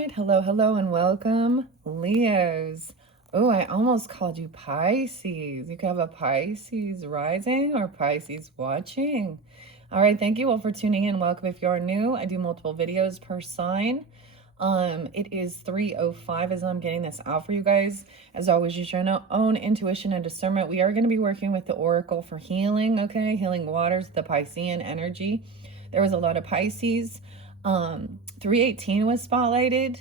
right. Hello, hello, and welcome, Leos. Oh, I almost called you Pisces. You could have a Pisces rising or Pisces watching. All right. Thank you all for tuning in. Welcome if you are new. I do multiple videos per sign. It is 3:05 as I'm getting this out for you guys. As always, use your own intuition and discernment. We are going to be working with the Oracle for healing, okay? Healing waters, the Piscean energy. There was a lot of Pisces. 318 was spotlighted.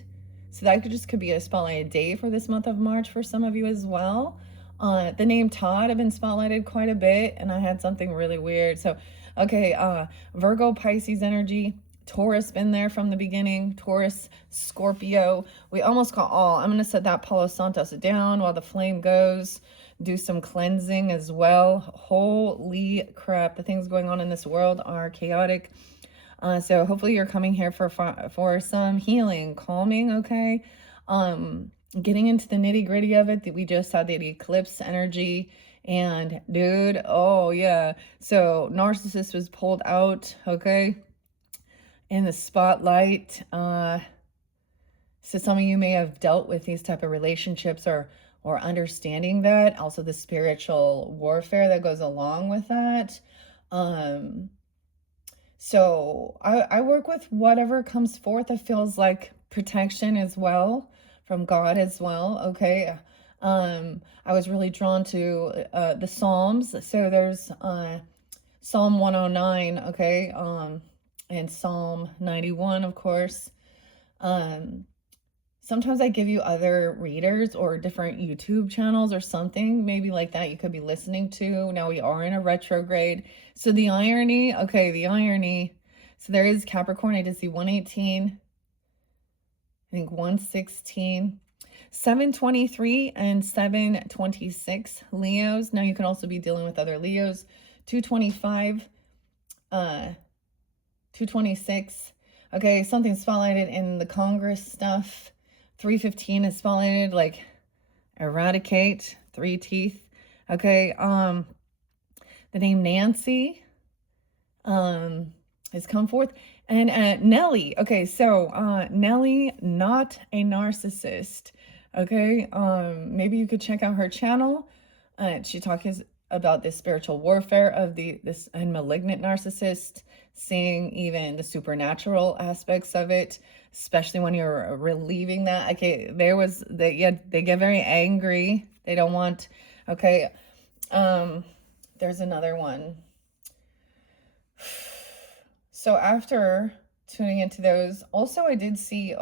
So that could be a spotlighted day for this month of March for some of you as well. The name Todd have been spotlighted quite a bit, and I had something really weird. So, okay, Virgo, Pisces energy. Taurus been there from the beginning. Taurus, Scorpio. We almost got all. I'm going to set that Palo Santos down while the flame goes. Do some cleansing as well. Holy crap. The things going on in this world are chaotic. So hopefully you're coming here for some healing, calming, okay? Getting into the nitty gritty of it. We just had the eclipse energy. And dude, oh yeah. So narcissist was pulled out, okay? In the spotlight. So some of you may have dealt with these type of relationships or understanding that. Also the spiritual warfare that goes along with that. So I work with whatever comes forth. It feels like protection as well from God as well. Okay. I was really drawn to the Psalms. So there's Psalm 109, okay, and Psalm 91, of course. Sometimes I give you other readers or different YouTube channels or something, maybe like that you could be listening to. Now we are in a retrograde. So the irony, okay, the irony. So there is Capricorn. I did see 118, I think 116, 723 and 726 Leos. Now you can also be dealing with other Leos. 225, 226. Okay, something spotlighted in the Congress stuff. 315 is spotlighted, like eradicate, 3 teeth. Okay, the name Nancy has come forth. And Nelly. Okay, so Nelly, not a narcissist. Okay, maybe you could check out her channel. She talks about the spiritual warfare of this and malignant narcissist, seeing even the supernatural aspects of it, especially when you're relieving that. Okay, they get very angry. They don't want, okay. There's another one. So after tuning into those, also I did see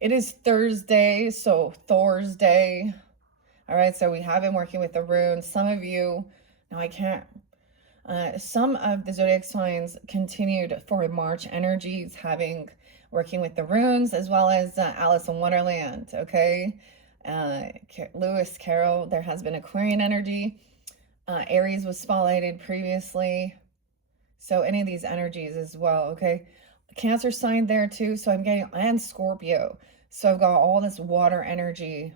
it is Thursday, so Thor's Day. All right, so we have been working with the runes. Some of you, now I can't, some of the zodiac signs continued for March energies, working with the runes, as well as Alice in Wonderland, okay? Lewis Carroll, there has been Aquarian energy. Aries was spotlighted previously. So any of these energies as well, okay? Cancer sign there too, so I'm getting, and Scorpio. So I've got all this water energy.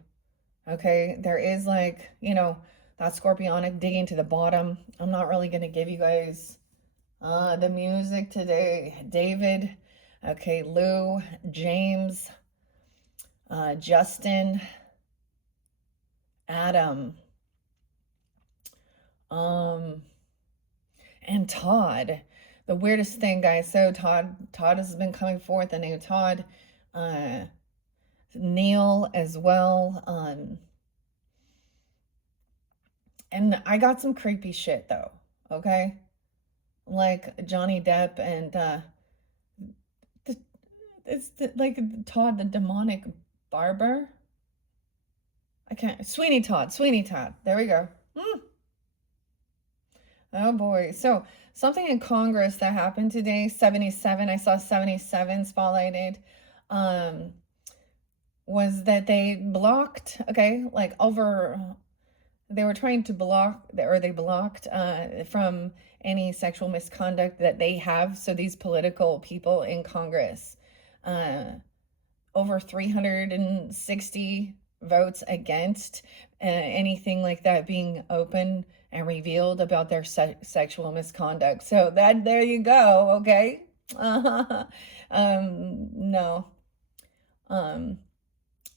Okay, there is like, that scorpionic digging to the bottom. I'm not really going to give you guys the music today. David, okay, Lou, James, Justin, Adam, and Todd. The weirdest thing, guys. So Todd has been coming forth, the name Todd. Neil as well. And I got some creepy shit though, okay? Like Johnny Depp and like Todd the demonic barber. I can't. Sweeney Todd. There we go. Oh boy. So something in Congress that happened today, 77. I saw 77 spotlighted. Was that they blocked, okay, like they were trying to block, or they blocked from any sexual misconduct that they have. So these political people in Congress, over 360 votes against anything like that being open and revealed about their sexual misconduct. So there you go, okay? No. Um,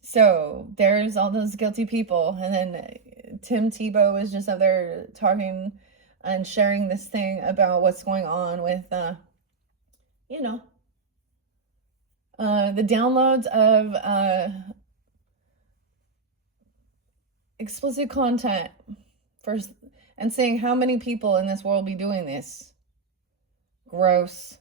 so there's all those guilty people, and then Tim Tebow was just up there talking and sharing this thing about what's going on with, you know, the downloads of explicit content first, and saying how many people in this world be doing this. Gross.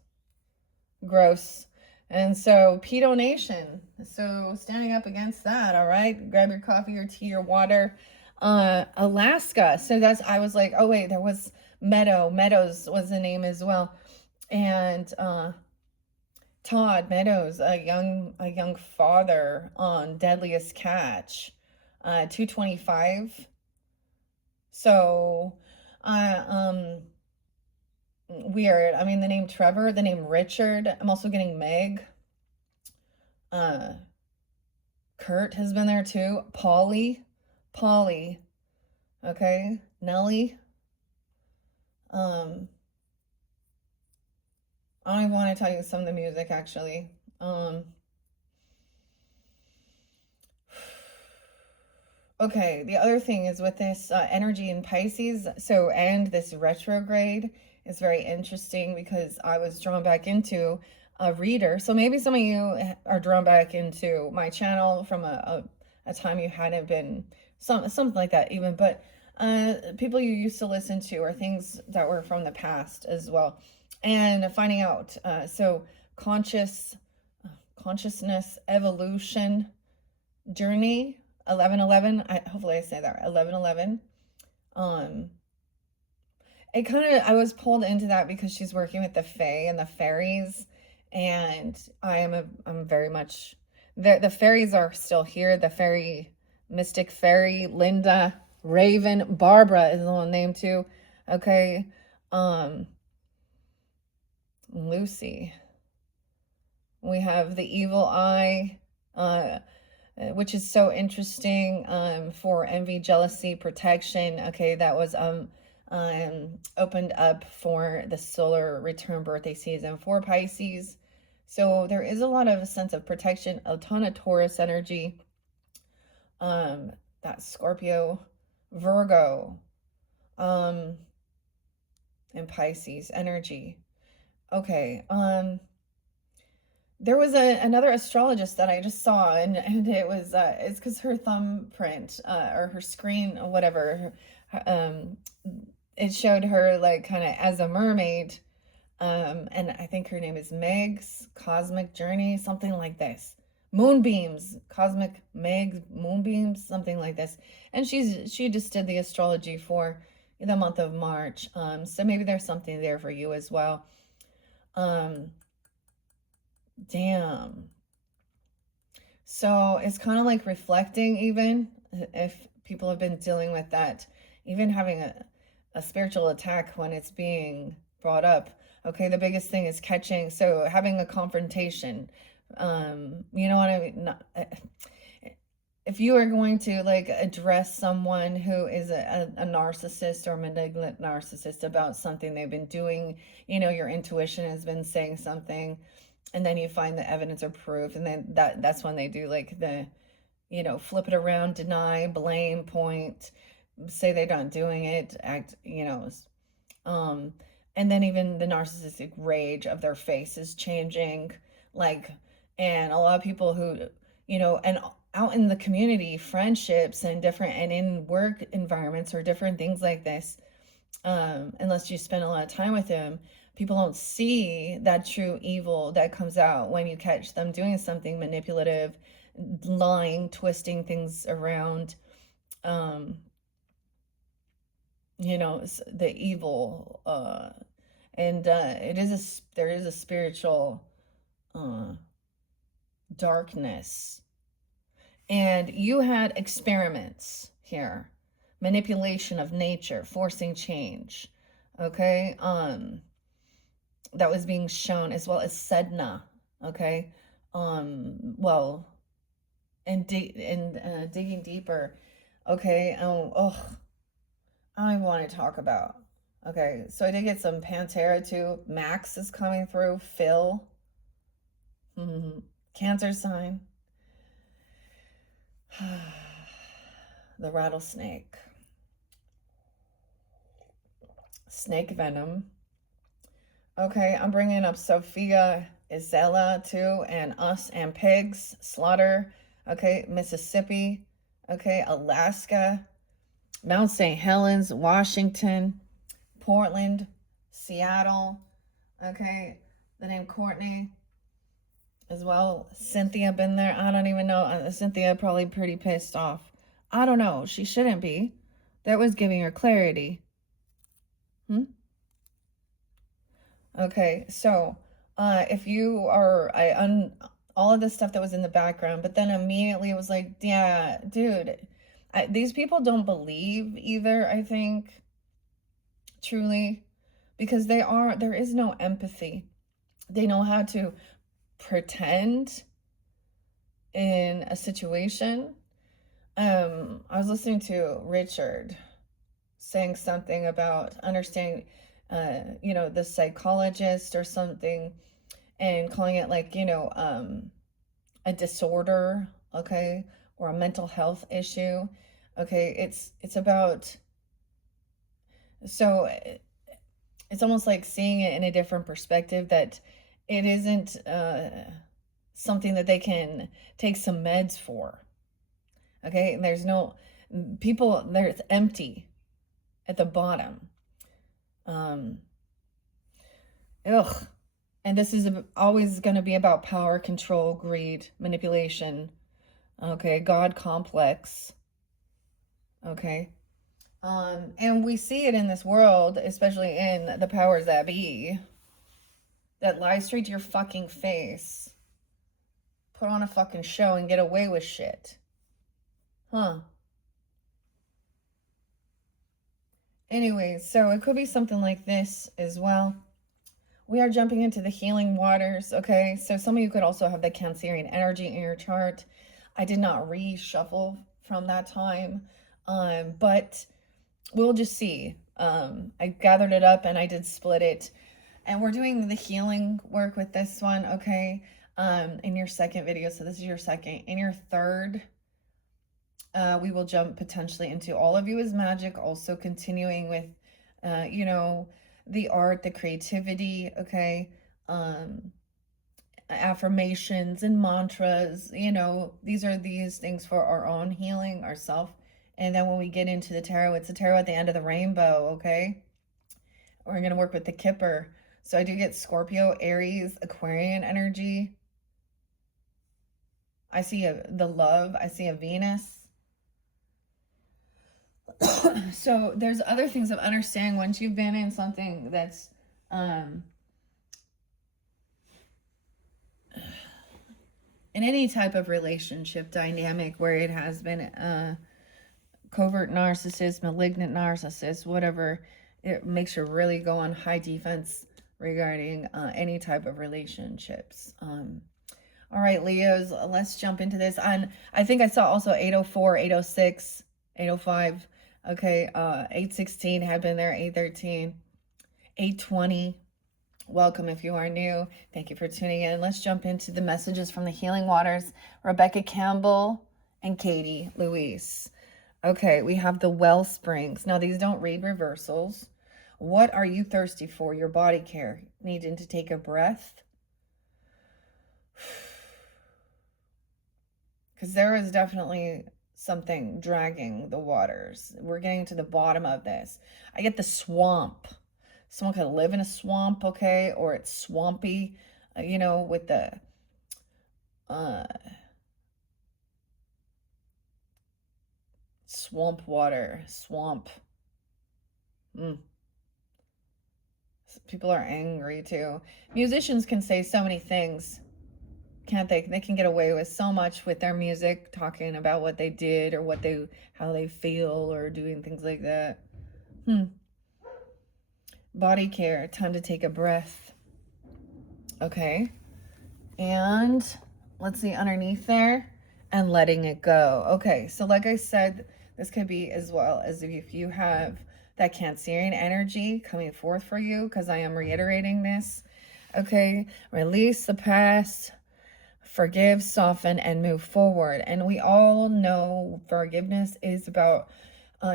Gross. And so Pedo Nation, so standing up against that, all right, grab your coffee or tea or water. Alaska, so that's, I was like, oh wait, there was Meadows was the name as well. And Todd Meadows, a young father on Deadliest Catch, 225. So weird. I mean, the name Trevor, the name Richard. I'm also getting Meg. Kurt has been there too. Polly. Okay. Nelly. I don't even want to tell you some of the music actually. Okay, the other thing is with this energy in Pisces, so, and this retrograde is very interesting because I was drawn back into a reader. So maybe some of you are drawn back into my channel from a time you hadn't been, something like that even, but people you used to listen to or things that were from the past as well. And finding out, so consciousness, evolution, journey, 1111. Hopefully I say that right. 1111. It kind of, I was pulled into that because she's working with the fae and the fairies, and I'm very much, the fairies are still here. The fairy, mystic fairy, Linda, Raven, Barbara is the one named too. Okay. Lucy. We have the evil eye, which is so interesting, for envy, jealousy, protection. Okay, that was opened up for the solar return birthday season for Pisces. So there is a lot of a sense of protection, a ton of Taurus energy, that Scorpio, Virgo, and Pisces energy. Okay, there was another astrologist that I just saw, and it was it's because her thumbprint, or her screen or whatever, it showed her like kind of as a mermaid, and I think her name is Meg's Cosmic Journey, something like this. Moonbeams, Cosmic Meg's Moonbeams, something like this. And she just did the astrology for the month of March. So maybe there's something there for you as well. Damn. So it's kind of like reflecting, even if people have been dealing with that, even having a spiritual attack when it's being brought up. Okay, the biggest thing is catching, so having a confrontation. You know what I mean? Not, if you are going to like address someone who is a narcissist or malignant narcissist about something they've been doing, you know, your intuition has been saying something, and then you find the evidence or proof, and then that's when they do like the, you know, flip it around, deny, blame, point, say they're not doing it, act, you know, and then even the narcissistic rage of their face is changing, like, and a lot of people who, you know, and out in the community, friendships and different, and in work environments or different things like this, unless you spend a lot of time with them, people don't see that true evil that comes out when you catch them doing something manipulative, lying, twisting things around, you know, the evil, and there is a spiritual darkness. And you had experiments here, manipulation of nature, forcing change, okay, that was being shown, as well as Sedna, okay, well, and digging deeper, okay, I want to talk about, okay, so I did get some Pantera too. Max is coming through. Phil, Cancer sign, The rattlesnake. Snake venom. Okay, I'm bringing up Sophia Isela too, and Us and Pigs, Slaughter. Okay, Mississippi. Okay, Alaska, Mount St. Helens, Washington, Portland, Seattle. Okay, the name Courtney as well. Cynthia been there. I don't even know. Cynthia probably pretty pissed off. I don't know. She shouldn't be. That was giving her clarity. Okay, so if you are, all of this stuff that was in the background, but then immediately it was like, yeah, dude, these people don't believe either, I think, truly, because there is no empathy. They know how to pretend in a situation. I was listening to Richard saying something about understanding, the psychologist or something, and calling it like, a disorder, okay, or a mental health issue. Okay, it's about, so it's almost like seeing it in a different perspective, that it isn't something that they can take some meds for. Okay, there's no people there, it's empty at the bottom. Ugh. And this is always going to be about power, control, greed, manipulation. Okay, God complex. Okay. And we see it in this world, especially in the powers that be, that lie straight to your fucking face, put on a fucking show and get away with shit. Huh. Anyways, so it could be something like this as well. We are jumping into the healing waters, okay? So some of you could also have the Cancerian energy in your chart. I did not reshuffle from that time, but we'll just see. I gathered it up and I did split it. And we're doing the healing work with this one, okay? In your second video, so this is your second. In your third, we will jump potentially into All of You is Magic, also continuing with, the art, the creativity, okay? Affirmations and mantras, these things for our own healing, ourself. And then when we get into the tarot, it's a tarot at the end of the rainbow, okay? We're going to work with the Kipper. So I do get Scorpio, Aries, Aquarian energy. I see the love. I see a Venus. So there's other things of understanding once you've been in something that's in any type of relationship dynamic where it has been covert narcissist, malignant narcissist, whatever, it makes you really go on high defense regarding any type of relationships. All right, Leos, let's jump into this. And I think I saw also 804, 806, 805. Okay, 816 had been there, 813, 820. Welcome if you are new. Thank you for tuning in. Let's jump into the messages from the Healing Waters. Rebecca Campbell and Katie Louise. Okay, we have the well springs. Now, these don't read reversals. What are you thirsty for? Your body care. Needing to take a breath. Because there is definitely something dragging the waters. We're getting to the bottom of this. I get the swamp. Someone could live in a swamp, okay? Or it's swampy, with the swamp water. Swamp. People are angry too. Musicians can say so many things, can't they? They can get away with so much with their music, talking about what they did or how they feel or doing things like that. Body care, time to take a breath. Okay. And let's see underneath there, and letting it go. Okay, so like I said, this could be as well as if you have that Cancerian energy coming forth for you, because I am reiterating this. Okay, release the past, Forgive, soften, and move forward. And we all know forgiveness is about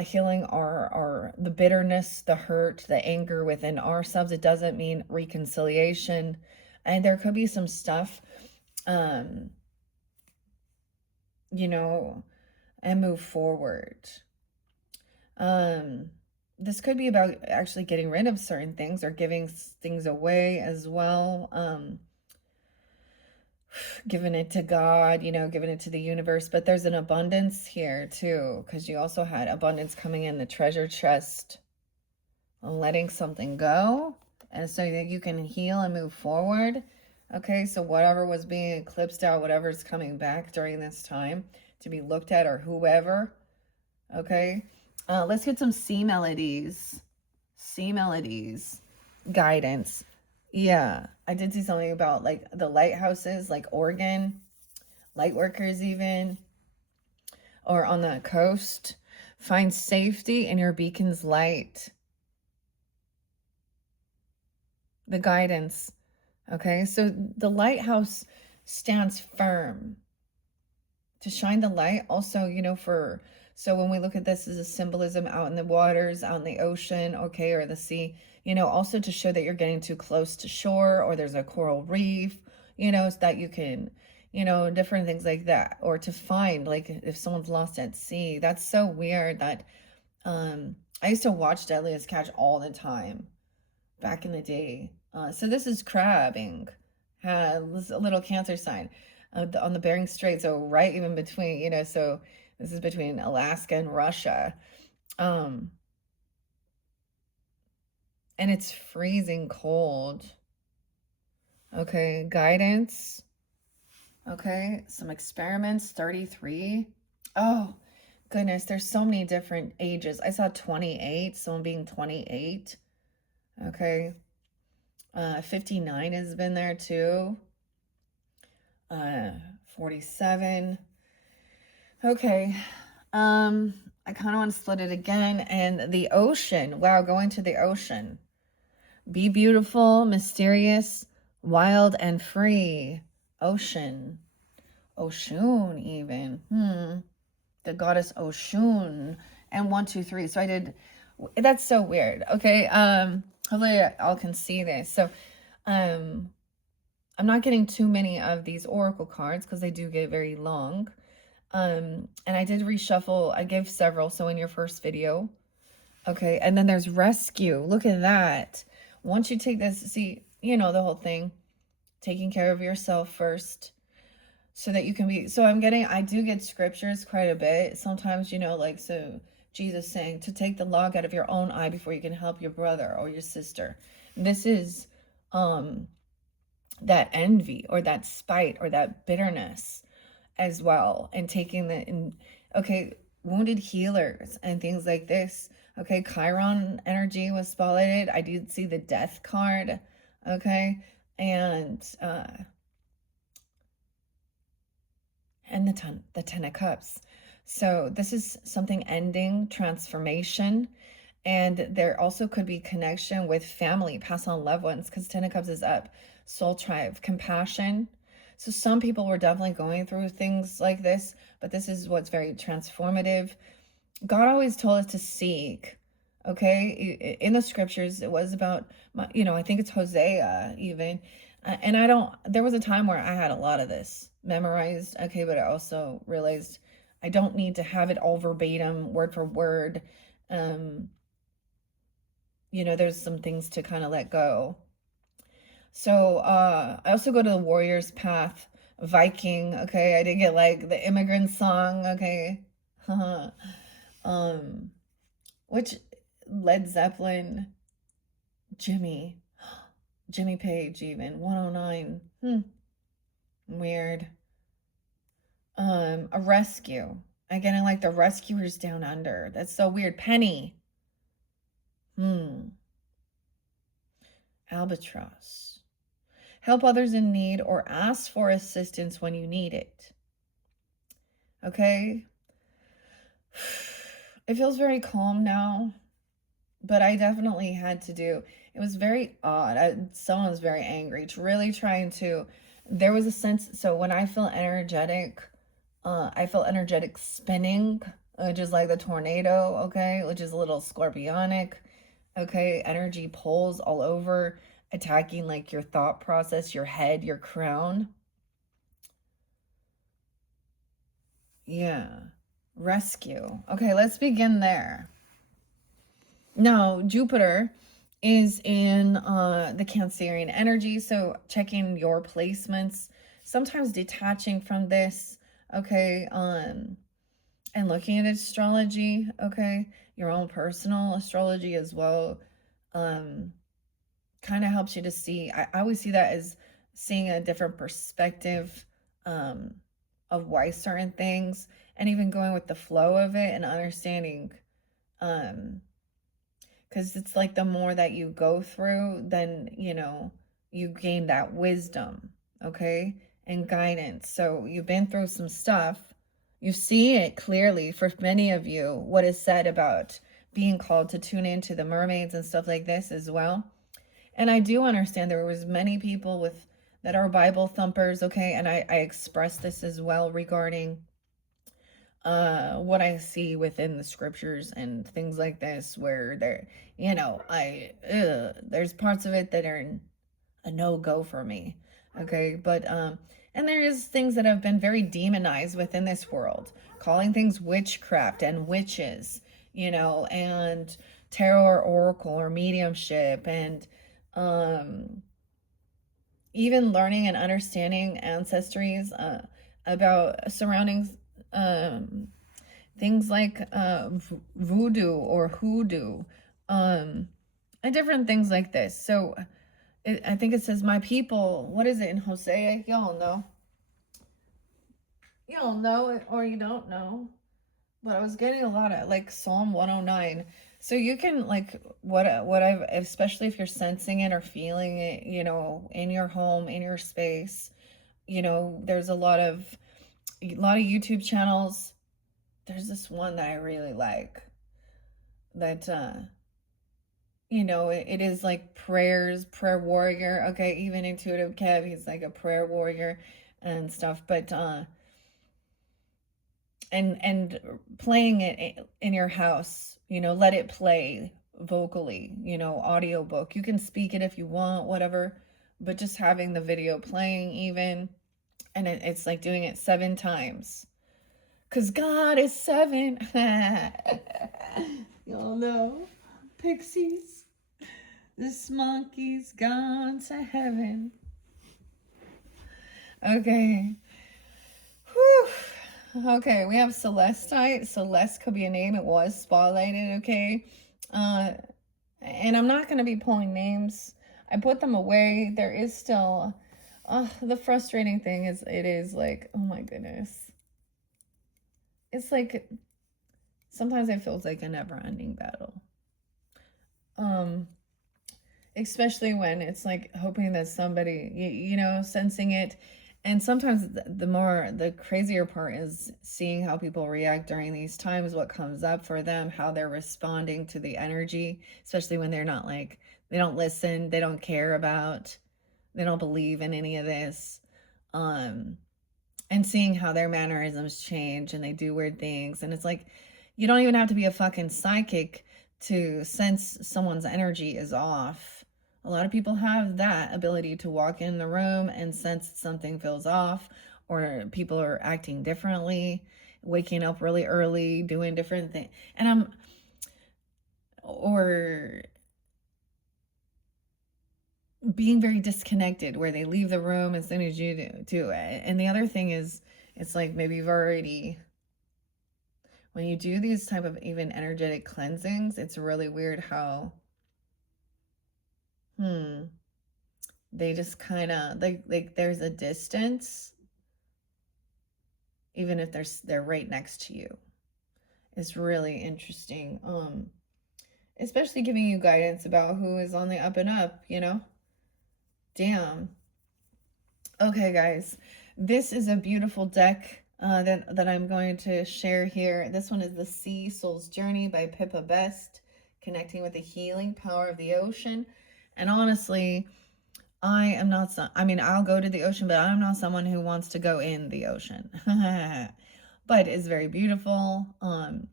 healing the bitterness, the hurt, the anger within ourselves. It doesn't mean reconciliation. And there could be some stuff, um, you know, and move forward. This could be about actually getting rid of certain things or giving things away as well. Giving it to God, giving it to the universe. But there's an abundance here too, because you also had abundance coming in the treasure chest, letting something go, and so that you can heal and move forward. Okay, so whatever was being eclipsed out, whatever's coming back during this time to be looked at, or whoever. Okay, let's get some sea melodies. Sea melodies. Guidance. Yeah, I did see something about like the lighthouses, like Oregon, light workers even, or on the coast. Find safety in your beacon's light. The guidance. Okay, so the lighthouse stands firm to shine the light. Also, so when we look at this as a symbolism out in the waters, out in the ocean, okay, or the sea, also to show that you're getting too close to shore, or there's a coral reef, so that you can, different things like that, or to find, like, if someone's lost at sea. That's so weird that I used to watch Deadliest Catch all the time back in the day. So this is crabbing, has a little Cancer sign on the Bering Strait, so right even between, so this is between Alaska and Russia. And it's freezing cold. Okay, guidance. Okay, some experiments, 33. Oh, goodness, there's so many different ages. I saw 28, someone being 28. Okay. 59 has been there too. 47. Okay. I kind of want to split it again. And the ocean. Wow, going to the ocean. Be beautiful, mysterious, wild, and free. Ocean. Oshun, even. The goddess Oshun. And 1, 2, 3. So I did. That's so weird. Okay. Hopefully y'all can see this. So, I'm not getting too many of these oracle cards because they do get very long. And I did reshuffle. I gave several. So in your first video. Okay. And then there's rescue. Look at that. Once you take this, see, the whole thing, taking care of yourself first so that you can be, so I do get scriptures quite a bit. Sometimes, like, so Jesus saying to take the log out of your own eye before you can help your brother or your sister. This is, that envy or that spite or that bitterness as well, and taking wounded healers and things like this. Okay, Chiron energy was spotlighted. I did see the death card. Okay, and the 10 of cups. So this is something ending, transformation. And there also could be connection with family, pass on loved ones, because 10 of cups is up. Soul tribe, compassion. So some people were definitely going through things like this, but this is what's very transformative. God always told us to seek. Okay, in the scriptures, it was about, I think it's Hosea even. And there was a time where I had a lot of this memorized. Okay, but I also realized I don't need to have it all verbatim, word for word. There's some things to kind of let go. So I also go to the Warrior's Path, Viking. Okay, I didn't get like the immigrant song. Okay, which Led Zeppelin, Jimmy Page, even 109. Weird. A rescue. Again, I like the rescuers down under. That's so weird. Penny. Albatross. Help others in need or ask for assistance when you need it. Okay? It feels very calm now, but I definitely had to do, it was very odd. Someone's very angry. It's really trying to there was a sense, so when I feel energetic, I feel energetic spinning, just like the tornado, okay, which is a little scorpionic, okay, energy pulls all over, attacking like your thought process, your head, your crown. Yeah. Rescue. Okay, let's begin there. Now, Jupiter is in the Cancerian energy, so checking your placements, sometimes detaching from this, okay, and looking at astrology, okay, your own personal astrology as well, kind of helps you to see. I always see that as seeing a different perspective of why certain things, and even going with the flow of it and understanding, because it's like the more that you go through, then you gain that wisdom, okay, and guidance. So you've been through some stuff, you see it clearly for many of you what is said about being called to tune into the mermaids and stuff like this as well. And I do understand there was many people with that are Bible thumpers, okay, and I express this as well regarding what I see within the scriptures and things like this, where there, there's parts of it that are a no-go for me, okay, but and there is things that have been very demonized within this world, calling things witchcraft and witches, and tarot or oracle or mediumship, and even learning and understanding ancestries, about surrounding things like voodoo or hoodoo, and different things like this. So I think it says, my people, what is it in Hosea? Y'all know. Y'all know it or you don't know. But I was getting a lot of like Psalm 109. So you can like what I've, especially if you're sensing it or feeling it, in your home, in your space, there's a lot of YouTube channels. There's this one that I really like that it is like prayer warrior, okay, even Intuitive Kev, he's like a prayer warrior and stuff, but and playing it in your house, let it play vocally, audiobook. You can speak it if you want, whatever, but just having the video playing even, and it's like doing it 7 times. Because God is 7. Y'all know. Pixies. This monkey's gone to heaven. Okay. Whew. Okay, we have Celestite. Celeste could be a name. It was spotlighted, okay? And I'm not going to be pulling names. I put them away. There is still... the frustrating thing is, it is like, oh my goodness. It's like, sometimes it feels like a never-ending battle. Especially when it's like hoping that somebody, sensing it. And sometimes the crazier part is seeing how people react during these times, what comes up for them, how they're responding to the energy, especially when they're not like, they don't listen, they don't care about, they don't believe in any of this. And seeing how their mannerisms change and they do weird things. And it's like, you don't even have to be a fucking psychic to sense someone's energy is off. A lot of people have that ability to walk in the room and sense something feels off, or people are acting differently, waking up really early, doing different things. Or being very disconnected, where they leave the room as soon as you do it. And the other thing is, it's like maybe you've already, when you do these type of even energetic cleansings, it's really weird how they just kind of like there's a distance, even if they're right next to you. It's really interesting, especially giving you guidance about who is on the up and up, Damn. Okay, guys, this is a beautiful deck that I'm going to share here. This one is the Sea Soul's Journey by Pippa Best, connecting with the healing power of the ocean. And honestly, I am not I mean, I'll go to the ocean, but I'm not someone who wants to go in the ocean. But it's very beautiful, and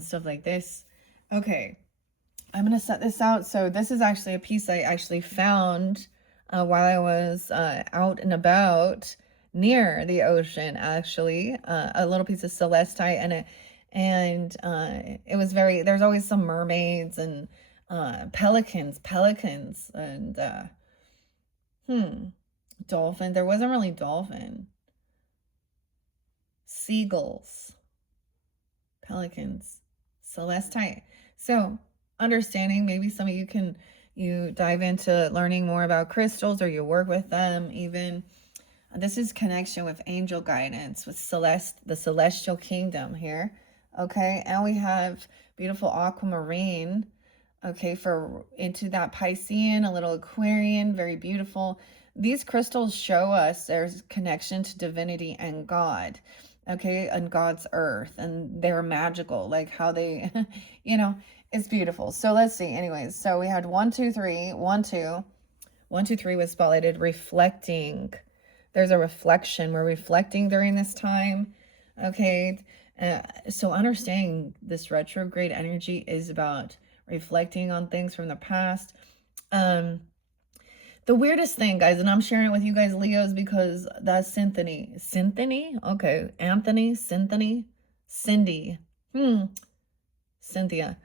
stuff like this. Okay, I'm gonna set this out. So this is actually a piece I actually found while I was out and about near the ocean. Actually, a little piece of celestite, and it was very. There's always some mermaids and pelicans, and dolphin. There wasn't really dolphin. Seagulls, pelicans, celestite. So understanding, maybe some of you can you dive into learning more about crystals, or you work with them even. This is connection with angel guidance, with the celestial kingdom here. Okay, and we have beautiful aquamarine. Okay, for into that Piscean, a little Aquarian, very beautiful. These crystals show us there's connection to divinity and God. Okay, and God's earth, and they're magical, like how they, you know, it's beautiful. So let's see. Anyways, so we had 1, 2, 3, 1, 2, 1, 2, 3 was spotlighted, reflecting. There's a reflection. We're reflecting during this time. Okay, so understanding this retrograde energy is about reflecting on things from the past. The weirdest thing, guys, and I'm sharing it with you guys, Leos, because that's Cynthia. Cynthia? Okay. Anthony, Cynthia, Cindy. Cynthia.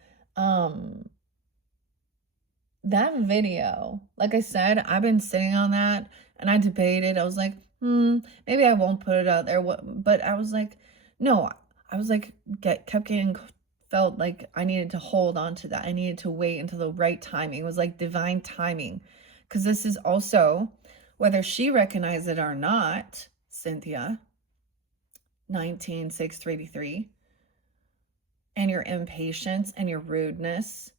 That video, like I said, I've been sitting on that and I debated. I was like, maybe I won't put it out there. But I was like, no, I was like, kept getting, felt like I needed to hold on to that. I needed to wait until the right timing. It was like divine timing. Because this is also, whether she recognized it or not, Cynthia, 196383, and your impatience and your rudeness,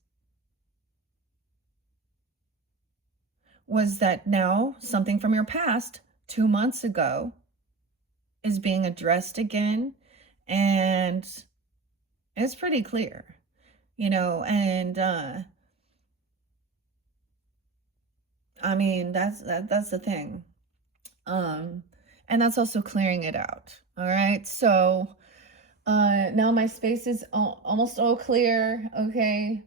was that now something from your past 2 months ago is being addressed again, and it's pretty clear, you know, and I mean, that's the thing. And that's also clearing it out. All right. So now my space is almost all clear. Okay.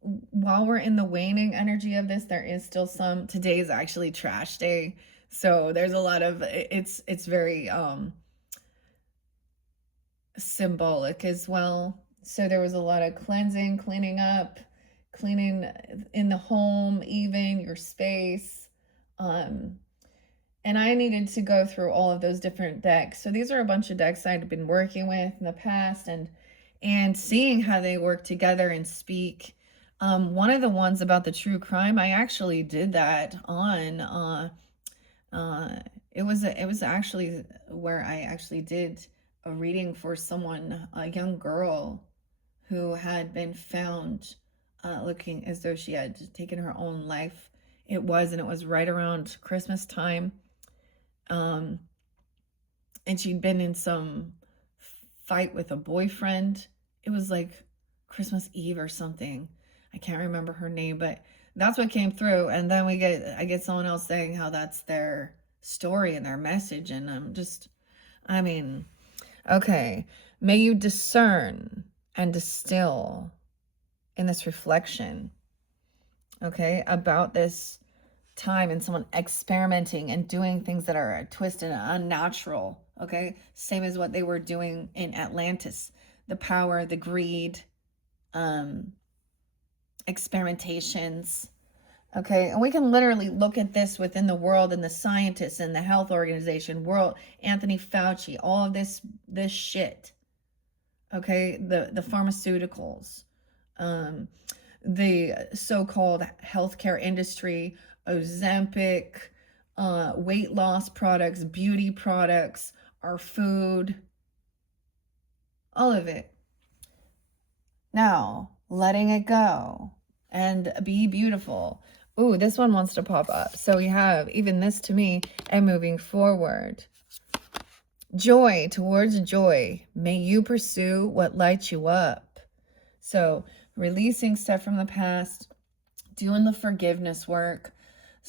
While we're in the waning energy of this, there is still some. Today is actually trash day. So there's a lot of it's very symbolic as well. So there was a lot of cleansing, cleaning up, cleaning in the home, even your space. And I needed to go through all of those different decks. So these are a bunch of decks I'd been working with in the past, and seeing how they work together and speak. One of the ones about the true crime, I actually did that on. It was actually where I actually did a reading for someone, a young girl, who had been found looking as though she had taken her own life. It was right around Christmas time. And she'd been in some fight with a boyfriend. It was like Christmas Eve or something. I can't remember her name, but that's what came through. And then I get someone else saying how that's their story and their message. And I mean, okay. May you discern and distill in this reflection, okay, about this time and someone experimenting and doing things that are twisted and unnatural. Okay, same as what they were doing in Atlantis, the power, the greed, experimentations. Okay, and we can literally look at this within the world, and the scientists and the health organization world, Anthony Fauci, all of this shit. Okay, the pharmaceuticals, the so-called healthcare industry, Ozempic, weight loss products, beauty products, our food, all of it. Now, letting it go and be beautiful. Ooh, this one wants to pop up. So we have even this to me, and moving forward. Joy, towards joy. May you pursue what lights you up. So releasing stuff from the past, doing the forgiveness work.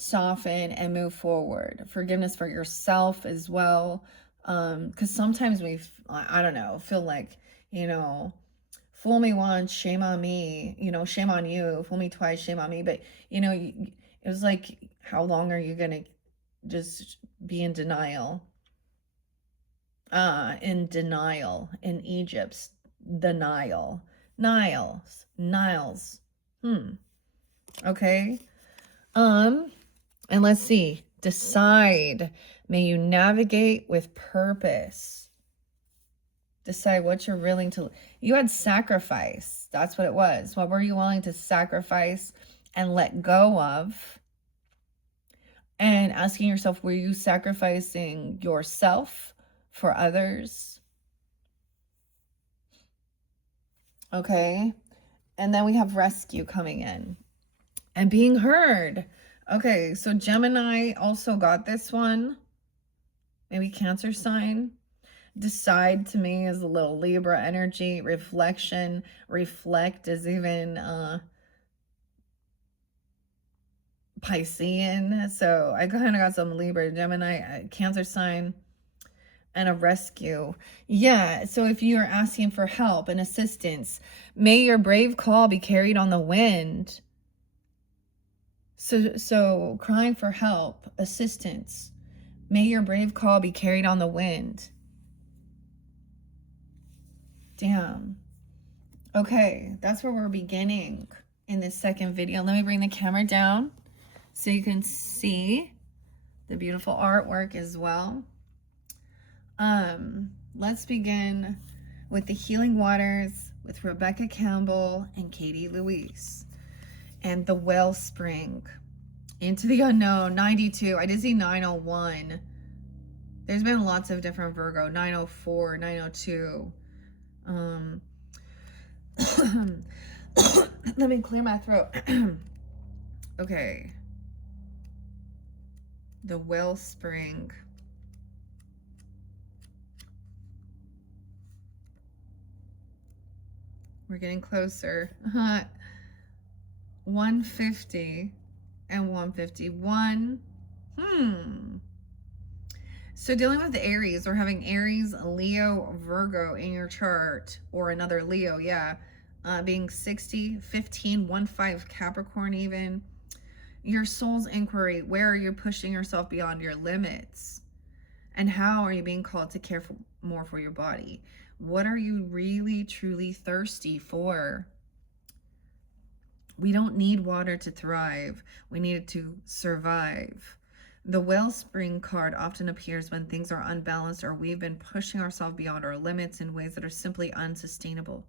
soften and move forward. Forgiveness for yourself as well. Because sometimes I don't know, feel like, you know, fool me once, shame on me, you know, shame on you, fool me twice, shame on me. But, you know, it was like, how long are you going to just be in denial? In denial in Egypt's the Nile. Niles. Okay. And let's see. Decide. May you navigate with purpose. Decide what you're willing to. You had sacrifice. That's what it was. What were you willing to sacrifice and let go of? And asking yourself, were you sacrificing yourself for others? Okay. And then we have rescue coming in and being heard. Okay, so Gemini also got this one. Maybe Cancer sign. Decide to me is a little Libra energy. Reflection. Reflect is even Piscean. So I kind of got some Libra, Gemini, Cancer sign, and a rescue. Yeah, so if you're asking for help and assistance, may your brave call be carried on the wind. So crying for help, assistance, may your brave call be carried on the wind. Damn. Okay, that's where we're beginning in this second video. Let me bring the camera down so you can see the beautiful artwork as well. Let's begin with the Healing Waters with Rebecca Campbell and Katie Louise. And the Wellspring. Into the Unknown, 92. I did see 901. There's been lots of different Virgo. 904, 902. Let me clear my throat. Okay. The Wellspring. We're getting closer. 150 and 151. So dealing with Aries, or having Aries, Leo, Virgo in your chart, or another Leo, yeah. Being 60, 15, 1-5 Capricorn even. Your soul's inquiry, where are you pushing yourself beyond your limits? And how are you being called to care more for your body? What are you really, truly thirsty for? We don't need water to thrive. We need it to survive. The Wellspring card often appears when things are unbalanced or we've been pushing ourselves beyond our limits in ways that are simply unsustainable.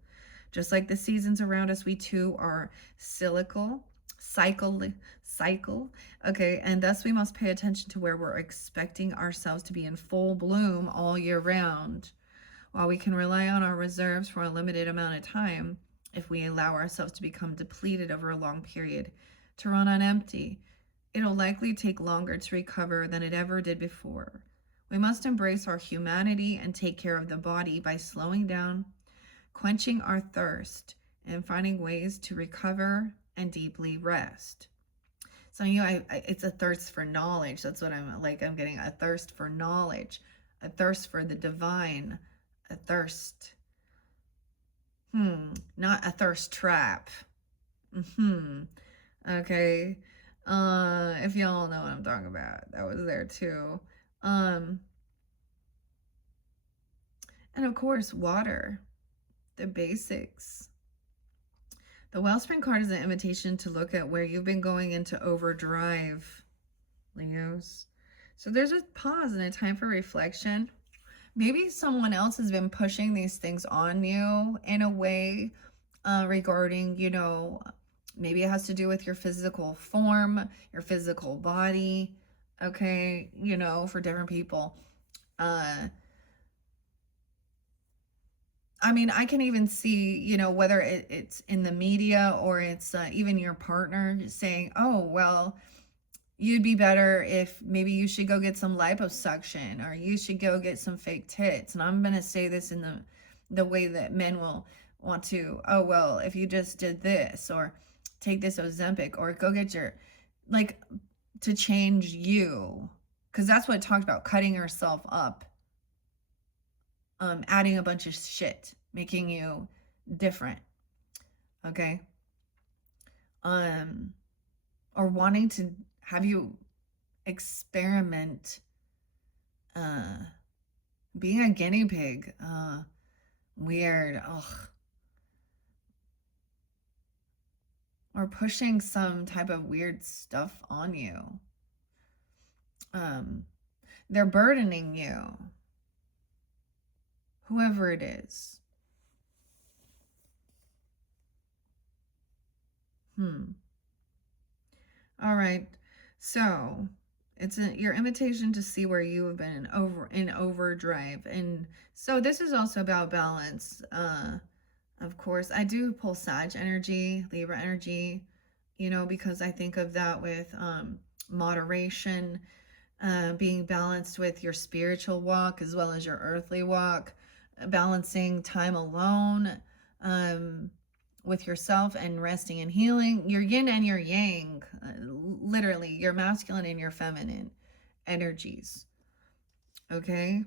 Just like the seasons around us, we too are cycle, okay? And thus we must pay attention to where we're expecting ourselves to be in full bloom all year round. While we can rely on our reserves for a limited amount of time, if we allow ourselves to become depleted over a long period, to run on empty, it'll likely take longer to recover than it ever did before. We must embrace our humanity and take care of the body by slowing down, quenching our thirst, and finding ways to recover and deeply rest. Some of you, it's a thirst for knowledge. That's what I'm getting a thirst for knowledge, a thirst for the divine, a thirst. Not a thirst trap. Okay. If y'all know what I'm talking about, that was there too. And of course, water, the basics. The Wellspring card is an invitation to look at where you've been going into overdrive, Leos. So there's a pause and a time for reflection. Maybe someone else has been pushing these things on you in a way regarding, you know, maybe it has to do with your physical form, your physical body, okay, you know, for different people. I mean, I can even see, you know, whether it's in the media or it's even your partner saying, oh, well, you'd be better if maybe you should go get some liposuction, or you should go get some fake tits. And I'm going to say this in the way that men will want to, oh, well, if you just did this, or take this Ozempic, or go get your, like, to change you, because that's what it talked about, cutting yourself up, adding a bunch of shit, making you different, okay? Or wanting to have you experiment, being a guinea pig, weird, ugh. Or pushing some type of weird stuff on you. They're burdening you, whoever it is. All right, so it's your invitation to see where you have been in overdrive, and so this is also about balance. Of course, I do pull Sag energy, Libra energy, you know, because I think of that with moderation, being balanced with your spiritual walk as well as your earthly walk, balancing time alone with yourself and resting and healing, your yin and your yang, literally your masculine and your feminine energies. Okay?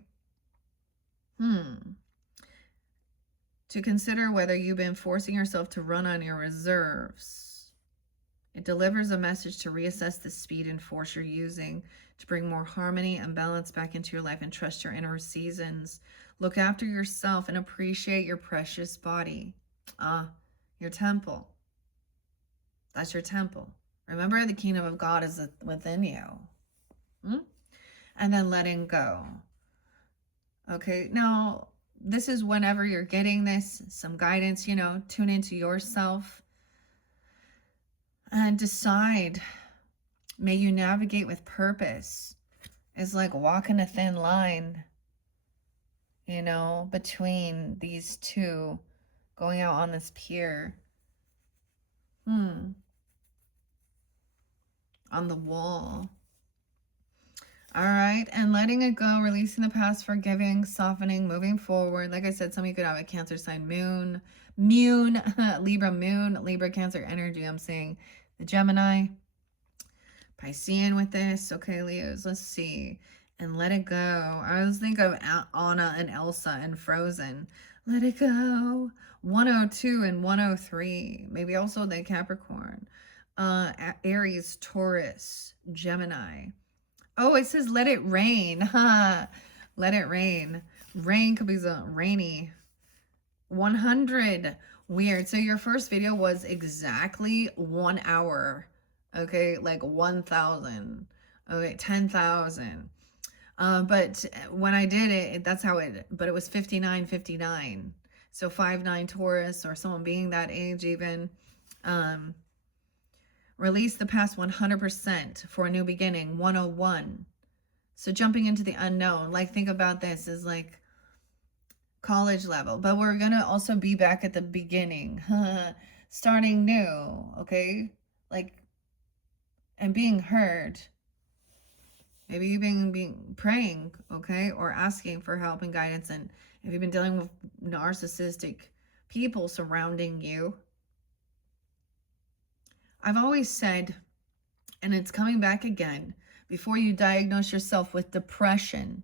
To consider whether you've been forcing yourself to run on your reserves. It delivers a message to reassess the speed and force you're using to bring more harmony and balance back into your life and trust your inner seasons. Look after yourself and appreciate your precious body. Your temple. That's your temple. Remember, the kingdom of God is within you. And then letting go. Okay, now this is whenever you're getting this, some guidance, you know, tune into yourself and decide. May you navigate with purpose. It's like walking a thin line, you know, between these two, going out on this pier. On the wall. All right, and letting it go, releasing the past, forgiving, softening, moving forward. Like I said, some of you could have a Cancer sign moon, Libra moon, Libra Cancer energy. I'm saying the Gemini, Piscean with this. Okay, Leos, let's see. And let it go. I always think of Anna and Elsa and Frozen. Let it go. 102 and 103. Maybe also the Capricorn. Aries, Taurus, Gemini. Oh, it says let it rain. Let it rain. Rain could be rainy. 100. Weird. So your first video was exactly 1 hour. Okay, like 1,000. Okay, 10,000. But when I did it, that's how it, but it was 5959. So 59 Taurus, or someone being that age even. Release the past 100% for a new beginning, 101. So jumping into the unknown, like think about this as like college level, but we're going to also be back at the beginning, starting new, okay? Like, and being heard. Maybe you've been praying, okay? Or asking for help and guidance. And if you've been dealing with narcissistic people surrounding you, I've always said, and it's coming back again, before you diagnose yourself with depression,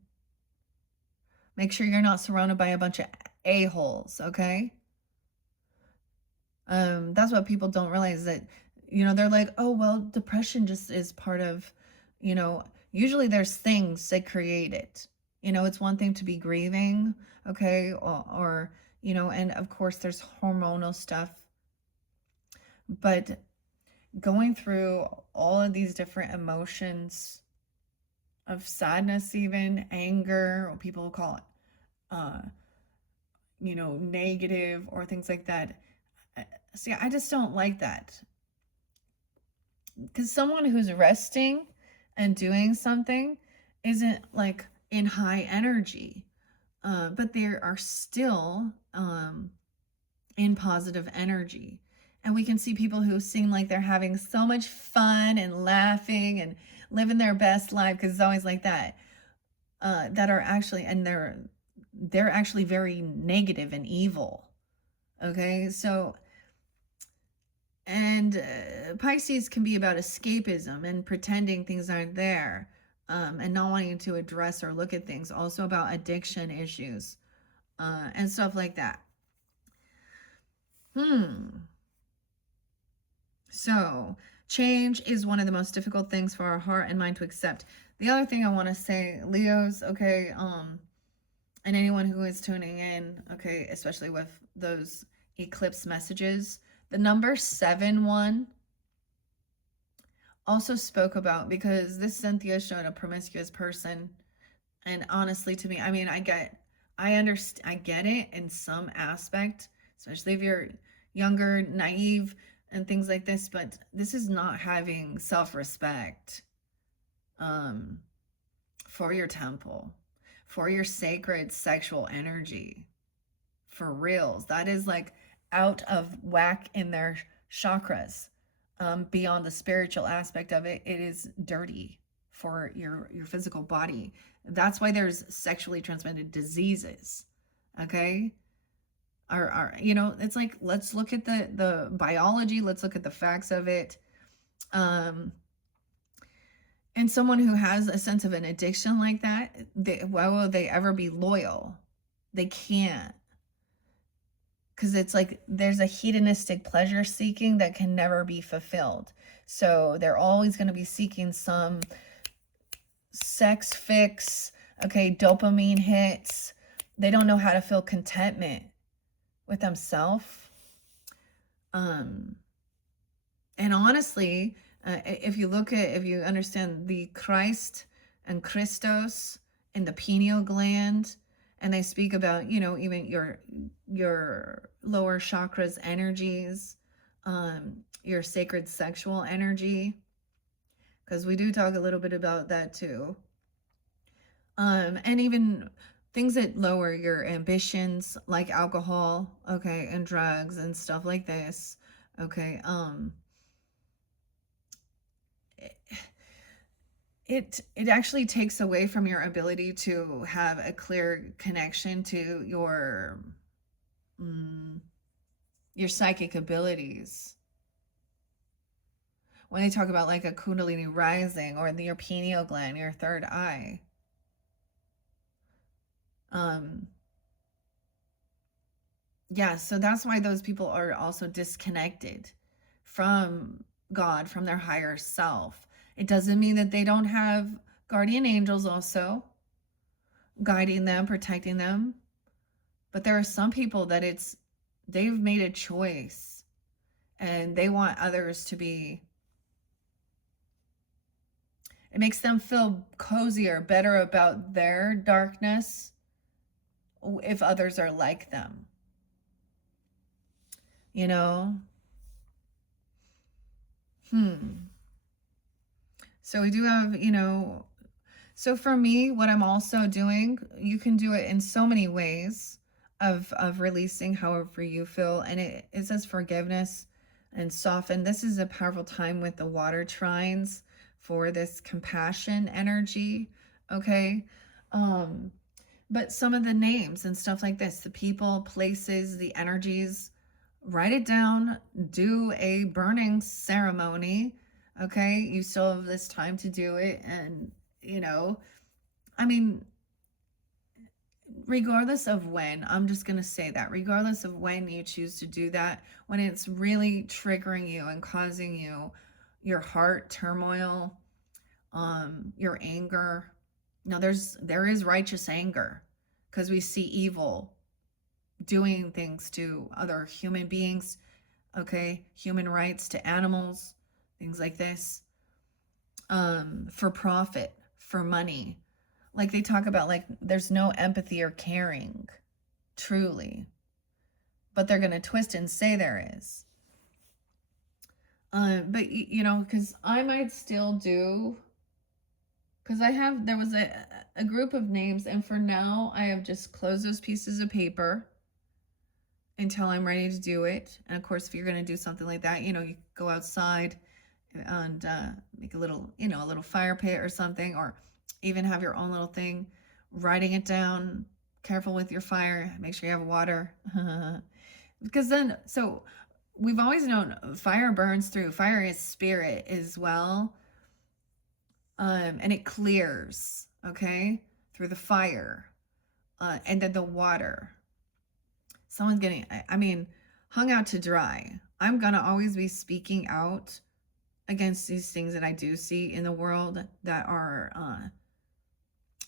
make sure you're not surrounded by a bunch of a-holes, okay? That's what people don't realize, that, you know, they're like, oh, well, depression just is part of, you know, usually there's things that create it. You know, it's one thing to be grieving, okay? Or you know, and of course there's hormonal stuff. But going through all of these different emotions of sadness, even anger, or people call it, you know, negative or things like that. See, I just don't like that. Because someone who's resting and doing something isn't like in high energy, but they are still in positive energy. And we can see people who seem like they're having so much fun and laughing and living their best life, because it's always like that, that are actually, and they're actually very negative and evil. Okay, so, And Pisces can be about escapism and pretending things aren't there, and not wanting to address or look at things. Also about addiction issues and stuff like that. So change is one of the most difficult things for our heart and mind to accept. The other thing I want to say, Leos, okay, and anyone who is tuning in, okay, especially with those eclipse messages, the number 7-1 also spoke about, because this Cynthia showed a promiscuous person. And honestly, to me, I mean, I get it in some aspect, especially if you're younger, naive, and things like this, but this is not having self-respect for your temple, for your sacred sexual energy, for reals. That is like out of whack in their chakras. Beyond the spiritual aspect of it, it is dirty for your physical body. That's why there's sexually transmitted diseases. Okay, you know, it's like, let's look at the biology, let's look at the facts of it. And someone who has a sense of an addiction like that, why will they ever be loyal? They can't, because it's like there's a hedonistic pleasure seeking that can never be fulfilled. So they're always going to be seeking some sex fix, okay, dopamine hits. They don't know how to feel contentment with themselves. And honestly, if you understand the Christ and Christos in the pineal gland, and they speak about, you know, even your lower chakras energies, your sacred sexual energy, because we do talk a little bit about that too. And even things that lower your ambitions, like alcohol, okay, and drugs and stuff like this, okay. It actually takes away from your ability to have a clear connection to your psychic abilities. When they talk about like a kundalini rising or your pineal gland, your third eye, yeah, so that's why those people are also disconnected from God, from their higher self. It doesn't mean that they don't have guardian angels also guiding them, protecting them. But there are some people that they've made a choice and they want others to be, it makes them feel cozier, better about their darkness if others are like them. You know? So we do have, you know, so for me, what I'm also doing, you can do it in so many ways of releasing however you feel. And it says forgiveness and soften. This is a powerful time with the water trines for this compassion energy. Okay. But some of the names and stuff like this, the people, places, the energies, write it down, do a burning ceremony. Okay. You still have this time to do it. And, you know, I mean, regardless of when, I'm just going to say that, regardless of when you choose to do that, when it's really triggering you and causing you your heart turmoil, your anger. Now there is righteous anger because we see evil doing things to other human beings, okay, human rights to animals, things like this, for profit, for money. Like they talk about, like there's no empathy or caring, truly, but they're going to twist and say there is. But you know, because I might still do, because there was a group of names, and for now I have just closed those pieces of paper until I'm ready to do it. And of course, if you're going to do something like that, you know, you go outside and make a little, you know, a little fire pit or something, or even have your own little thing, writing it down. Careful with your fire, make sure you have water. Because then, so we've always known fire burns through. Fire is spirit as well. And it clears, okay, through the fire, and then the water. Someone's getting, I mean, hung out to dry. I'm gonna always be speaking out against these things that I do see in the world that are,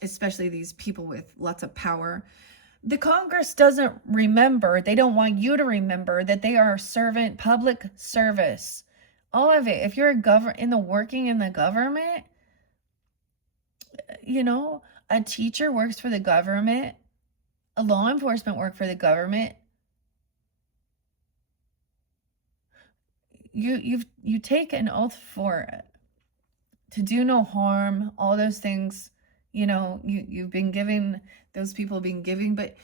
especially these people with lots of power. The Congress doesn't remember. They don't want you to remember that they are servant, public service. All of it. If you're working in the government, you know, a teacher works for the government, a law enforcement work for the government. You take an oath for it, to do no harm, all those things, you know, you've been giving, those people been giving, but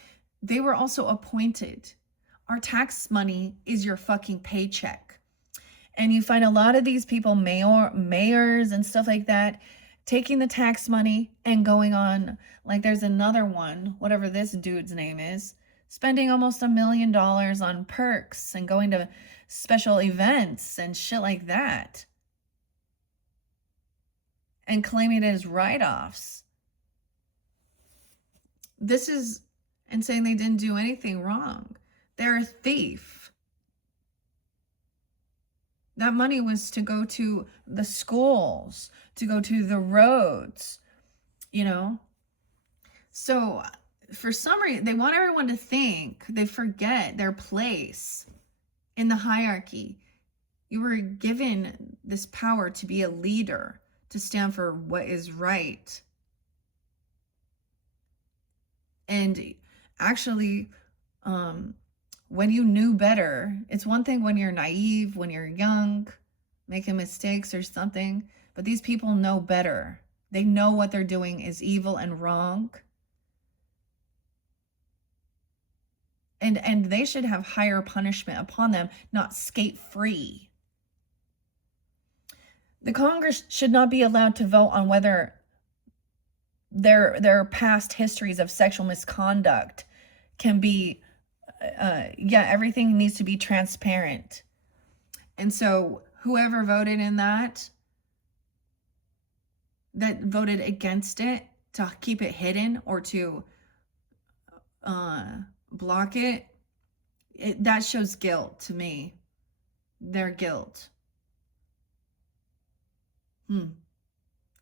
they were also appointed. Our tax money is your fucking paycheck. And you find a lot of these people, mayors and stuff like that, taking the tax money and going on, like there's another one, whatever this dude's name is, spending almost $1 million on perks and going to special events and shit like that, and claiming it as write-offs. This is, and saying they didn't do anything wrong. They're a thief. That money was to go to the schools, to go to the roads, you know? So for some reason, they want everyone to think, they forget their place in the hierarchy. You were given this power to be a leader, to stand for what is right. And actually, when you knew better, it's one thing when you're naive, when you're young, making mistakes or something, but these people know better. They know what they're doing is evil and wrong. And they should have higher punishment upon them, not skate free. The Congress should not be allowed to vote on whether their past histories of sexual misconduct can be, everything needs to be transparent. And so whoever voted in that voted against it to keep it hidden or to block it, that shows guilt to me. Their guilt. And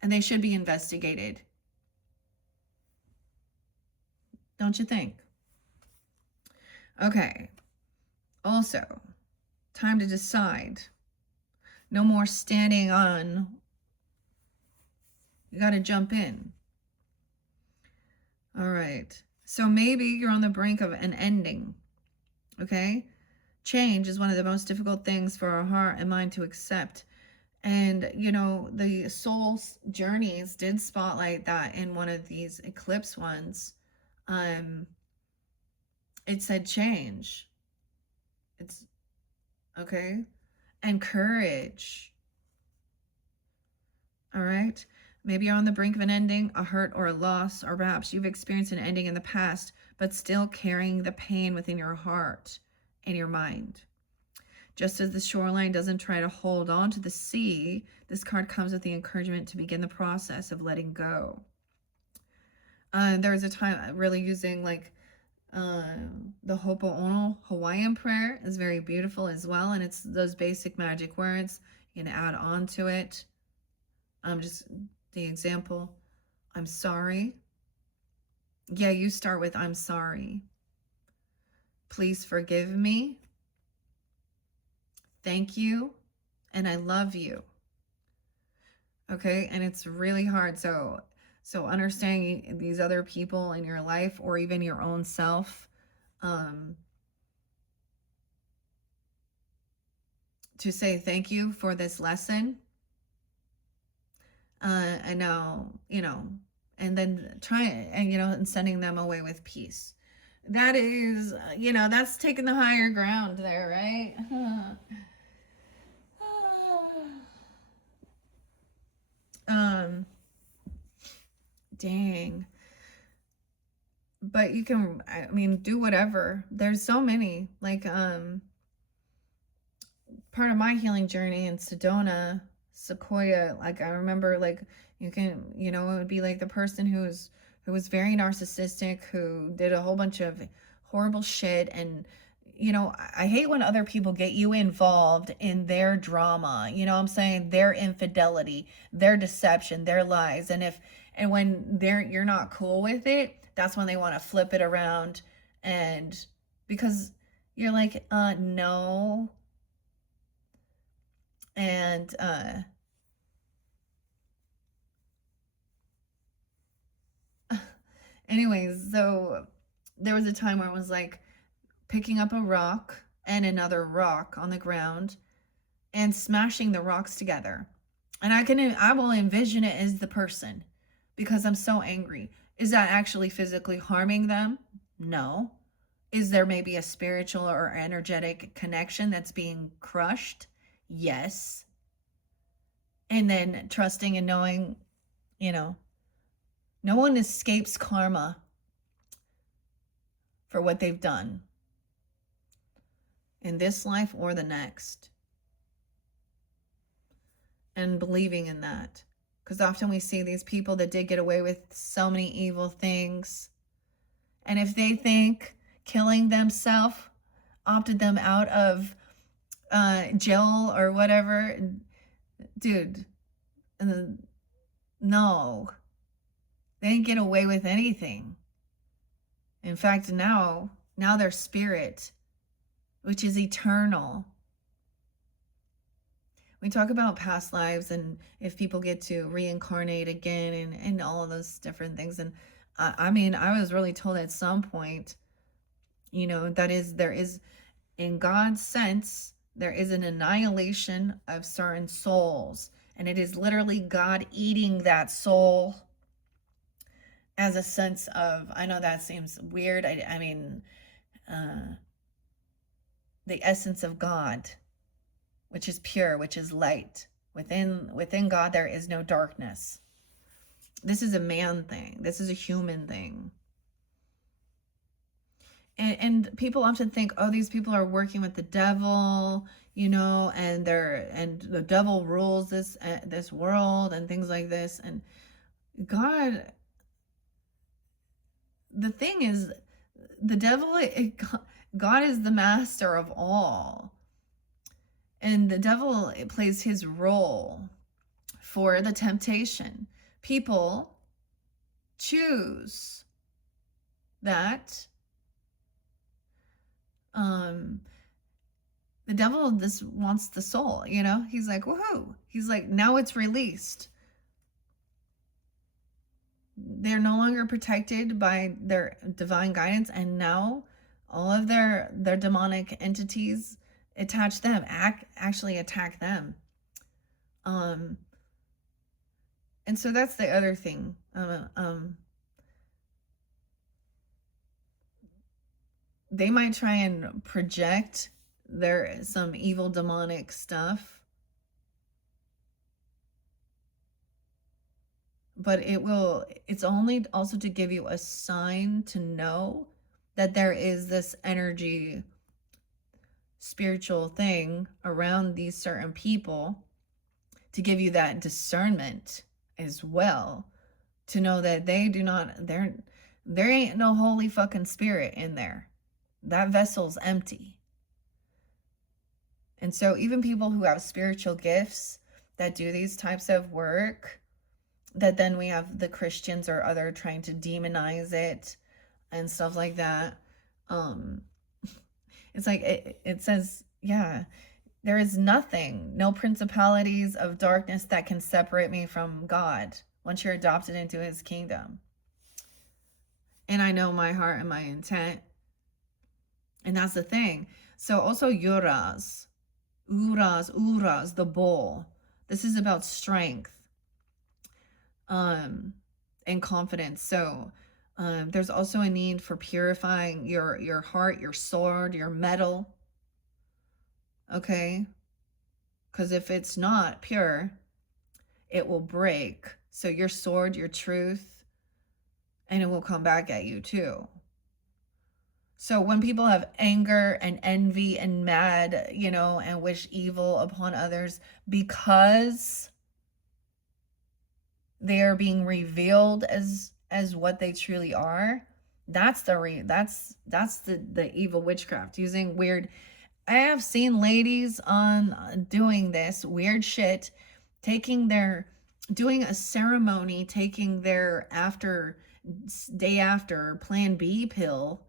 they should be investigated. Don't you think? Okay. Also, time to decide. No more standing on. You got to jump in. All right. So maybe you're on the brink of an ending. Okay? Change is one of the most difficult things for our heart and mind to accept. And, you know, the soul journeys did spotlight that in one of these eclipse ones. It said change. It's okay. And courage. All right. Maybe you're on the brink of an ending, a hurt or a loss, or perhaps you've experienced an ending in the past, but still carrying the pain within your heart and your mind. Just as the shoreline doesn't try to hold on to the sea, this card comes with the encouragement to begin the process of letting go. There was a time really using like the Ho'oponopono Hawaiian prayer is very beautiful as well. And it's those basic magic words. You can add on to it. Just the example, I'm sorry. Yeah, you start with I'm sorry. Please forgive me. Thank you. And I love you. Okay, and it's really hard. So understanding these other people in your life or even your own self, to say thank you for this lesson. And now, you know, and then try and, you know, and sending them away with peace. That is, you know, that's taking the higher ground there, right? Dang. But you can, I mean, do whatever. There's so many, like, part of my healing journey in Sedona, Sequoia, like I remember, like it would be like the person who was very narcissistic, who did a whole bunch of horrible shit. And I hate when other people get you involved in their drama, you know what I'm saying, their infidelity, their deception, their lies. And when you're not cool with it, that's when they want to flip it around. And because you're like, no. And anyways, so there was a time where it was like picking up a rock and another rock on the ground and smashing the rocks together. And I will envision it as the person, because I'm so angry. Is that actually physically harming them? No. Is there maybe a spiritual or energetic connection that's being crushed? Yes. And then trusting and knowing, no one escapes karma for what they've done in this life or the next. And believing in that. Because often we see these people that did get away with so many evil things. And if they think killing themselves opted them out of jail or whatever, dude, no. They didn't get away with anything. In fact, now their spirit, which is eternal. We talk about past lives and if people get to reincarnate again and all of those different things. And I mean, I was really told at some point, there is, in God's sense, there is an annihilation of certain souls. And it is literally God eating that soul as a sense of, I know that seems weird. I mean, the essence of God, which is pure, which is light. Within God, there is no darkness. This is a man thing. This is a human thing. And people often think, oh, these people are working with the devil, and the devil rules this world and things like this. And God, the thing is, the devil, God is the master of all. And the devil plays his role for the temptation. People choose that. The devil just wants the soul, He's like, woohoo. He's like, now it's released. They're no longer protected by their divine guidance, and now all of their demonic entities attach them, actually attack them. And so that's the other thing. They might try and project some evil demonic stuff, but it's only also to give you a sign to know that there is this energy, spiritual thing around these certain people, to give you that discernment as well, to know that there ain't no holy fucking spirit in there. That vessel's empty. And so even people who have spiritual gifts that do these types of work, that then we have the Christians or other trying to demonize it and stuff like that. It's like it says, yeah, there is nothing, no principalities of darkness that can separate me from God once you're adopted into his kingdom. And I know my heart and my intent. And that's the thing. So also Uras, the bull. This is about strength and confidence. So there's also a need for purifying your heart, your sword, your metal. Okay? Because if it's not pure, it will break. So your sword, your truth, and it will come back at you too. So when people have anger and envy and mad, you know, and wish evil upon others because they are being revealed as what they truly are, that's the evil witchcraft, using weird. I have seen ladies on doing this weird shit, taking their doing a ceremony, taking their day after plan B pill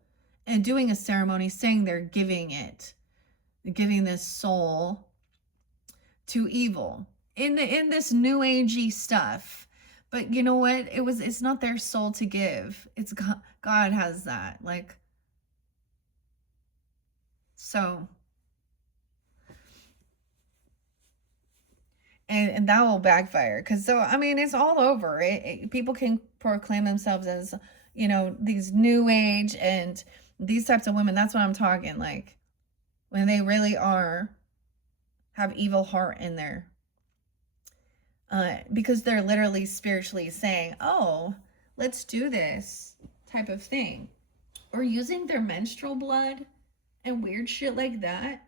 and doing a ceremony saying they're giving this soul to evil in this new agey stuff. But you know what? It's not their soul to give. It's God. God has that. Like, so, and that will backfire. Cause so, I mean, it's all over. People can proclaim themselves as, you know, these new age and these types of women. That's what I'm talking. Like, when they really have evil heart in there. Because they're literally spiritually saying, oh, let's do this type of thing. Or using their menstrual blood and weird shit like that.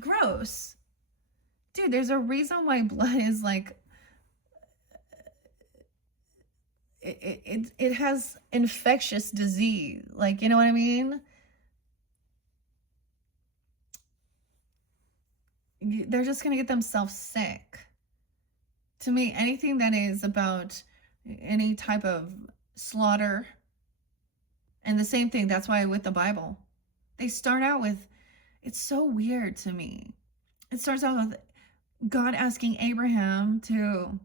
Gross. Dude, there's a reason why blood is like, it has infectious disease. Like, you know what I mean? They're just going to get themselves sick. To me, anything that is about any type of slaughter, and the same thing, that's why with the Bible, they start out with, it's so weird to me. It starts out with God asking Abraham to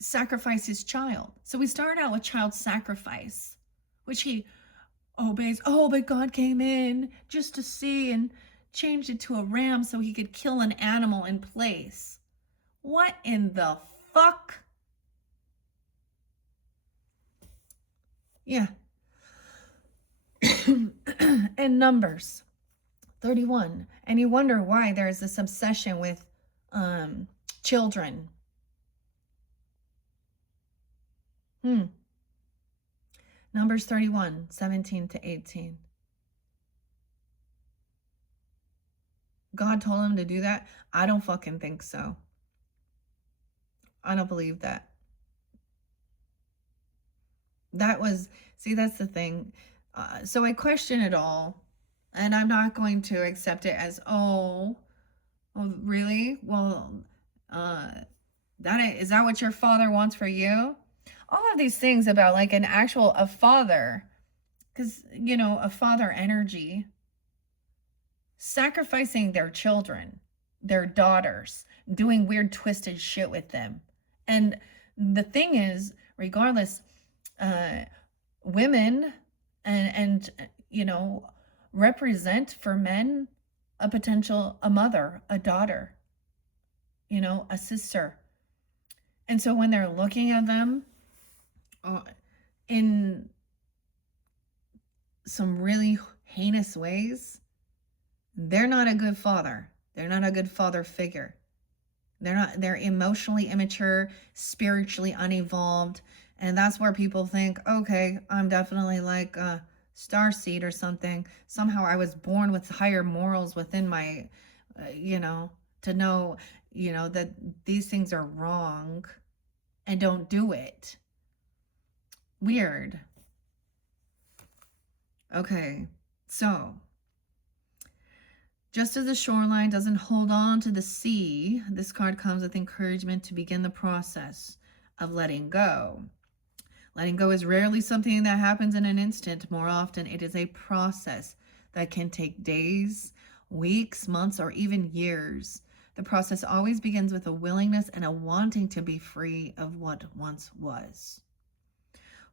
sacrifice his child. So we start out with child sacrifice, which he obeys. Oh, but God came in just to see and changed it to a ram so he could kill an animal in place. What in the fuck? Yeah. And Numbers 31. And you wonder why there's this obsession with children. Numbers 31, 17 to 18. God told him to do that? I don't fucking think so. I don't believe that. See, that's the thing. So I question it all, and I'm not going to accept it as, oh, really? Well, is that what your father wants for you? All of these things about like a father, because, you know, a father energy, sacrificing their children, their daughters, doing weird twisted shit with them. And the thing is, regardless, women and you know, represent for men a mother, a daughter, you know, a sister. And so when they're looking at them in some really heinous ways, they're not a good father. They're not a good father figure. They're emotionally immature, spiritually unevolved. And that's where people think, okay, I'm definitely like a starseed or something. Somehow I was born with higher morals within my, you know, to know, you know, that these things are wrong and don't do it. Weird. Okay, so just as the shoreline doesn't hold on to the sea, this card comes with encouragement to begin the process of letting go. Letting go is rarely something that happens in an instant. More often, it is a process that can take days, weeks, months, or even years. The process always begins with a willingness and a wanting to be free of what once was.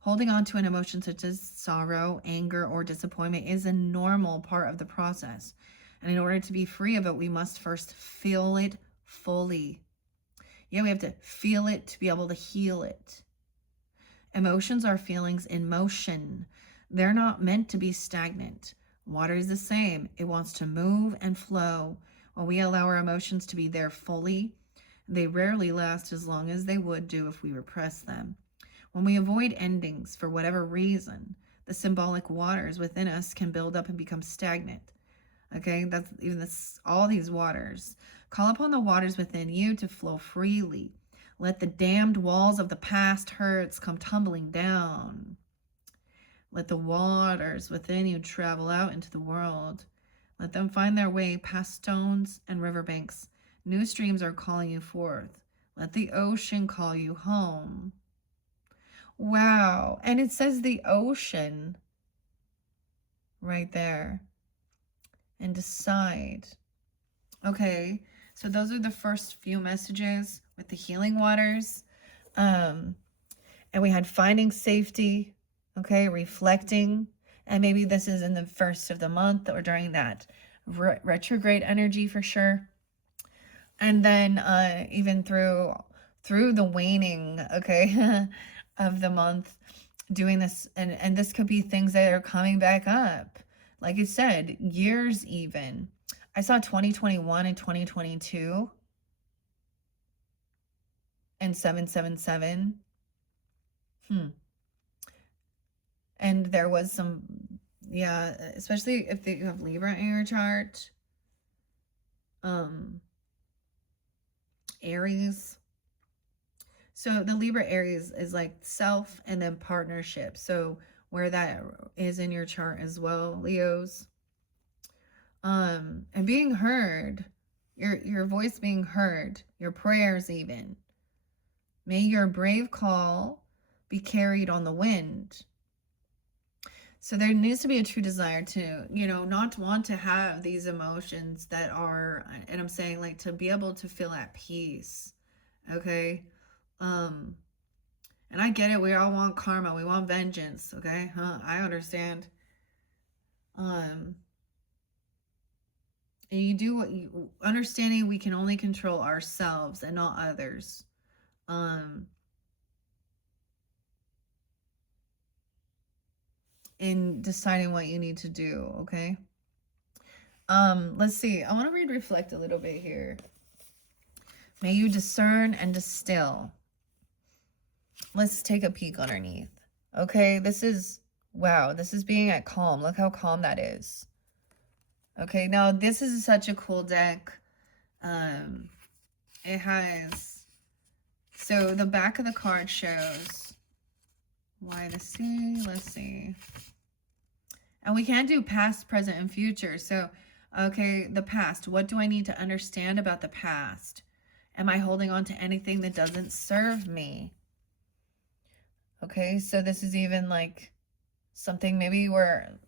Holding on to an emotion such as sorrow, anger, or disappointment is a normal part of the process. And in order to be free of it, we must first feel it fully. Yeah, we have to feel it to be able to heal it. Emotions are feelings in motion. They're not meant to be stagnant. Water is the same. It wants to move and flow. When we allow our emotions to be there fully, they rarely last as long as they would do if we repress them. When we avoid endings for whatever reason, the symbolic waters within us can build up and become stagnant. Okay, that's even this, all these waters. Call upon the waters within you to flow freely. Let the damned walls of the past hurts come tumbling down. Let the waters within you travel out into the world. Let them find their way past stones and riverbanks. New streams are calling you forth. Let the ocean call you home. Wow. And it says the ocean right there. And decide. Okay. So those are the first few messages with the healing waters. And we had finding safety. Okay. Reflecting. And maybe this is in the first of the month or during that retrograde energy for sure. And then even through the waning, okay, of the month, doing this. And this could be things that are coming back up. Like I said, years even. I saw 2021 and 2022 and 777. And there was some, yeah, especially if you have Libra in your chart. Aries. So the Libra Aries is like self and then partnership. So where that is in your chart as well, Leos. And being heard, your voice being heard, your prayers even. May your brave call be carried on the wind. So there needs to be a true desire to, not want to have these emotions that are, and I'm saying like to be able to feel at peace. Okay. And I get it. We all want karma. We want vengeance. Okay. I understand. And you do what you, understanding we can only control ourselves and not others. In deciding what you need to do, okay? Let's see. I want to read reflect a little bit here. May you discern and distill. Let's take a peek underneath. Okay, this is, wow, this is being at calm. Look how calm that is. Okay, now this is such a cool deck. It has, so the back of the card shows why the sea, let's see. And we can do past, present, and future. So, okay, the past. What do I need to understand about the past? Am I holding on to anything that doesn't serve me? Okay, so this is even like something maybe where,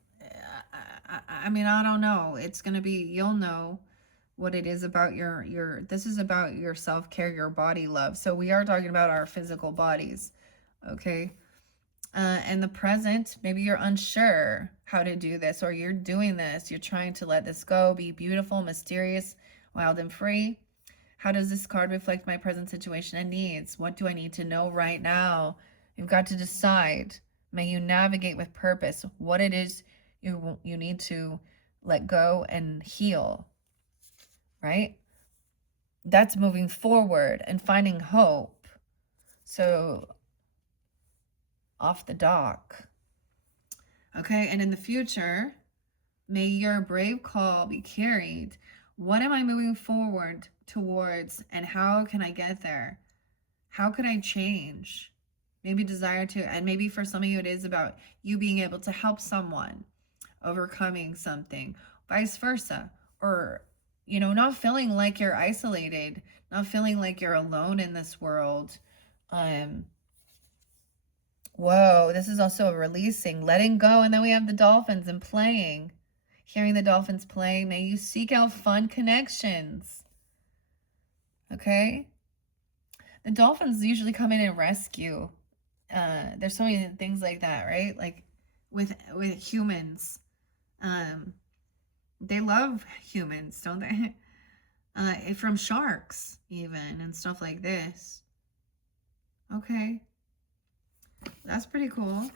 I mean, I don't know. It's going to be, you'll know what it is about this is about your self-care, your body love. So we are talking about our physical bodies. Okay. And the present, maybe you're unsure how to do this, or you're doing this. You're trying to let this go, be beautiful, mysterious, wild, and free. How does this card reflect my present situation and needs? What do I need to know right now? You've got to decide. May you navigate with purpose what it is you need to let go and heal, right? That's moving forward and finding hope. So off the dock. Okay, and in the future, may your brave call be carried. What am I moving forward towards, and how can I get there? How could I change? Maybe desire to, and maybe for some of you it is about you being able to help someone overcoming something, vice versa, or not feeling like you're isolated, not feeling like you're alone in this world. Whoa, this is also a releasing, letting go. And then we have the dolphins and playing, hearing the dolphins play. May you seek out fun connections. Okay. The dolphins usually come in and rescue. There's so many things like that, right? Like with humans. They love humans, don't they? From sharks even and stuff like this. Okay. That's pretty cool.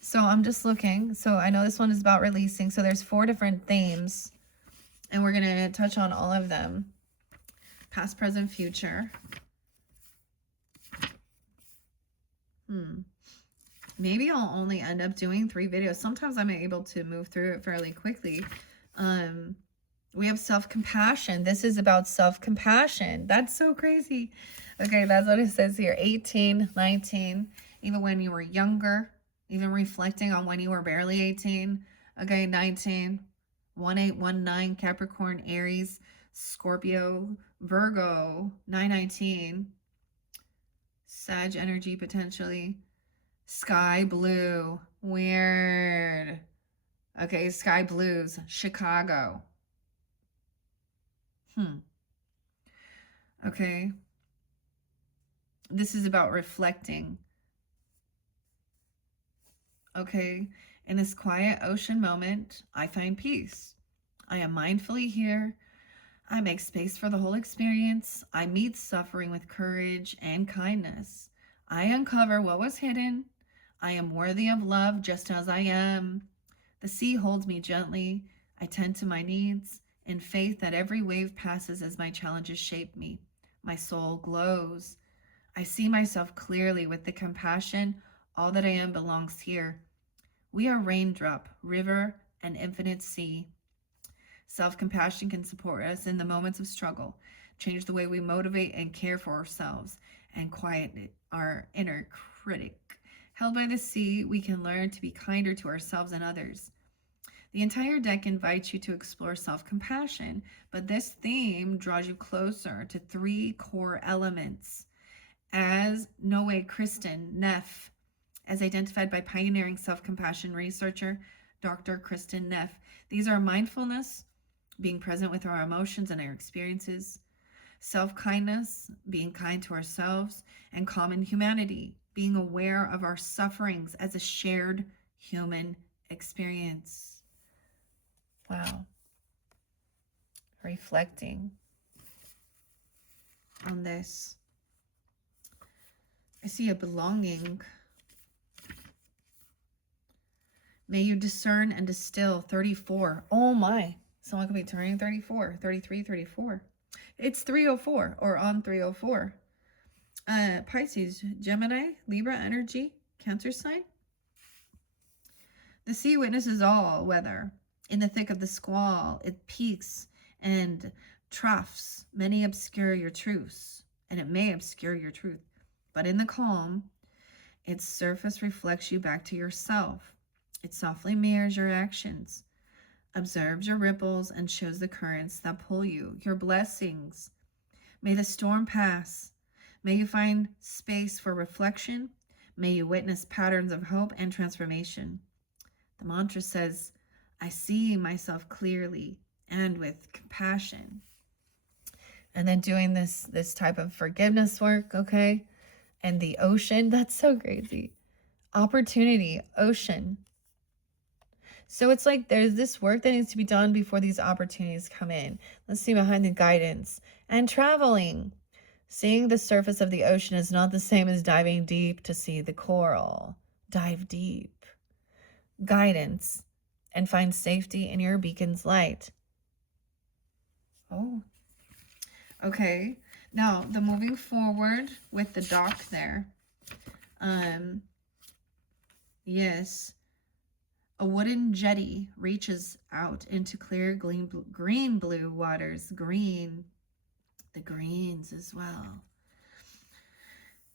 So I'm just looking. So I know this one is about releasing. So there's 4 different themes. And we're going to touch on all of them. Past, present, future. Maybe I'll only end up doing 3 videos. Sometimes I'm able to move through it fairly quickly. We have self-compassion. This is about self-compassion. That's so crazy. Okay, that's what it says here. 18, 19, even when you were younger, even reflecting on when you were barely 18. Okay, 19, 1819, Capricorn, Aries, Scorpio, Virgo, 919, Sag energy potentially. Sky blue, weird. Okay, sky blues, Chicago. Okay. This is about reflecting. Okay. In this quiet ocean moment, I find peace. I am mindfully here. I make space for the whole experience. I meet suffering with courage and kindness. I uncover what was hidden. I am worthy of love just as I am. The sea holds me gently. I tend to my needs in faith that every wave passes as my challenges shape me. My soul glows. I see myself clearly with the compassion. All that I am belongs here. We are raindrop, river, and infinite sea. Self-compassion can support us in the moments of struggle, change the way we motivate and care for ourselves, and quiet our inner critic. Held by the sea, we can learn to be kinder to ourselves and others. The entire deck invites you to explore self-compassion, but this theme draws you closer to 3 core elements. As Noe Kristen Neff, as identified by pioneering self-compassion researcher Dr. Kristen Neff, these are mindfulness, being present with our emotions and our experiences, self-kindness, being kind to ourselves, and common humanity, being aware of our sufferings as a shared human experience. Wow. Reflecting on this. I see a belonging. May you discern and distill 34. Oh my. Someone could be turning 34, 33, 34. It's 304 or on 304. Pisces, Gemini, Libra energy, Cancer sign. The sea witnesses all weather. In the thick of the squall, it peaks and troughs. Many obscure your truths, and it may obscure your truth. But in the calm, its surface reflects you back to yourself. It softly mirrors your actions, observes your ripples, and shows the currents that pull you, your blessings. May the storm pass. May you find space for reflection. May you witness patterns of hope and transformation. The mantra says, I see myself clearly and with compassion. And then doing this type of forgiveness work, okay? And the ocean, that's so crazy. Opportunity, ocean. So it's like there's this work that needs to be done before these opportunities come in. Let's see behind the guidance. And traveling. Seeing the surface of the ocean is not the same as diving deep to see the coral. Dive deep. Guidance. And find safety in your beacon's light. Oh. Okay. Now, the moving forward with the dock there. Yes. A wooden jetty reaches out into clear green blue waters. Green. The greens as well.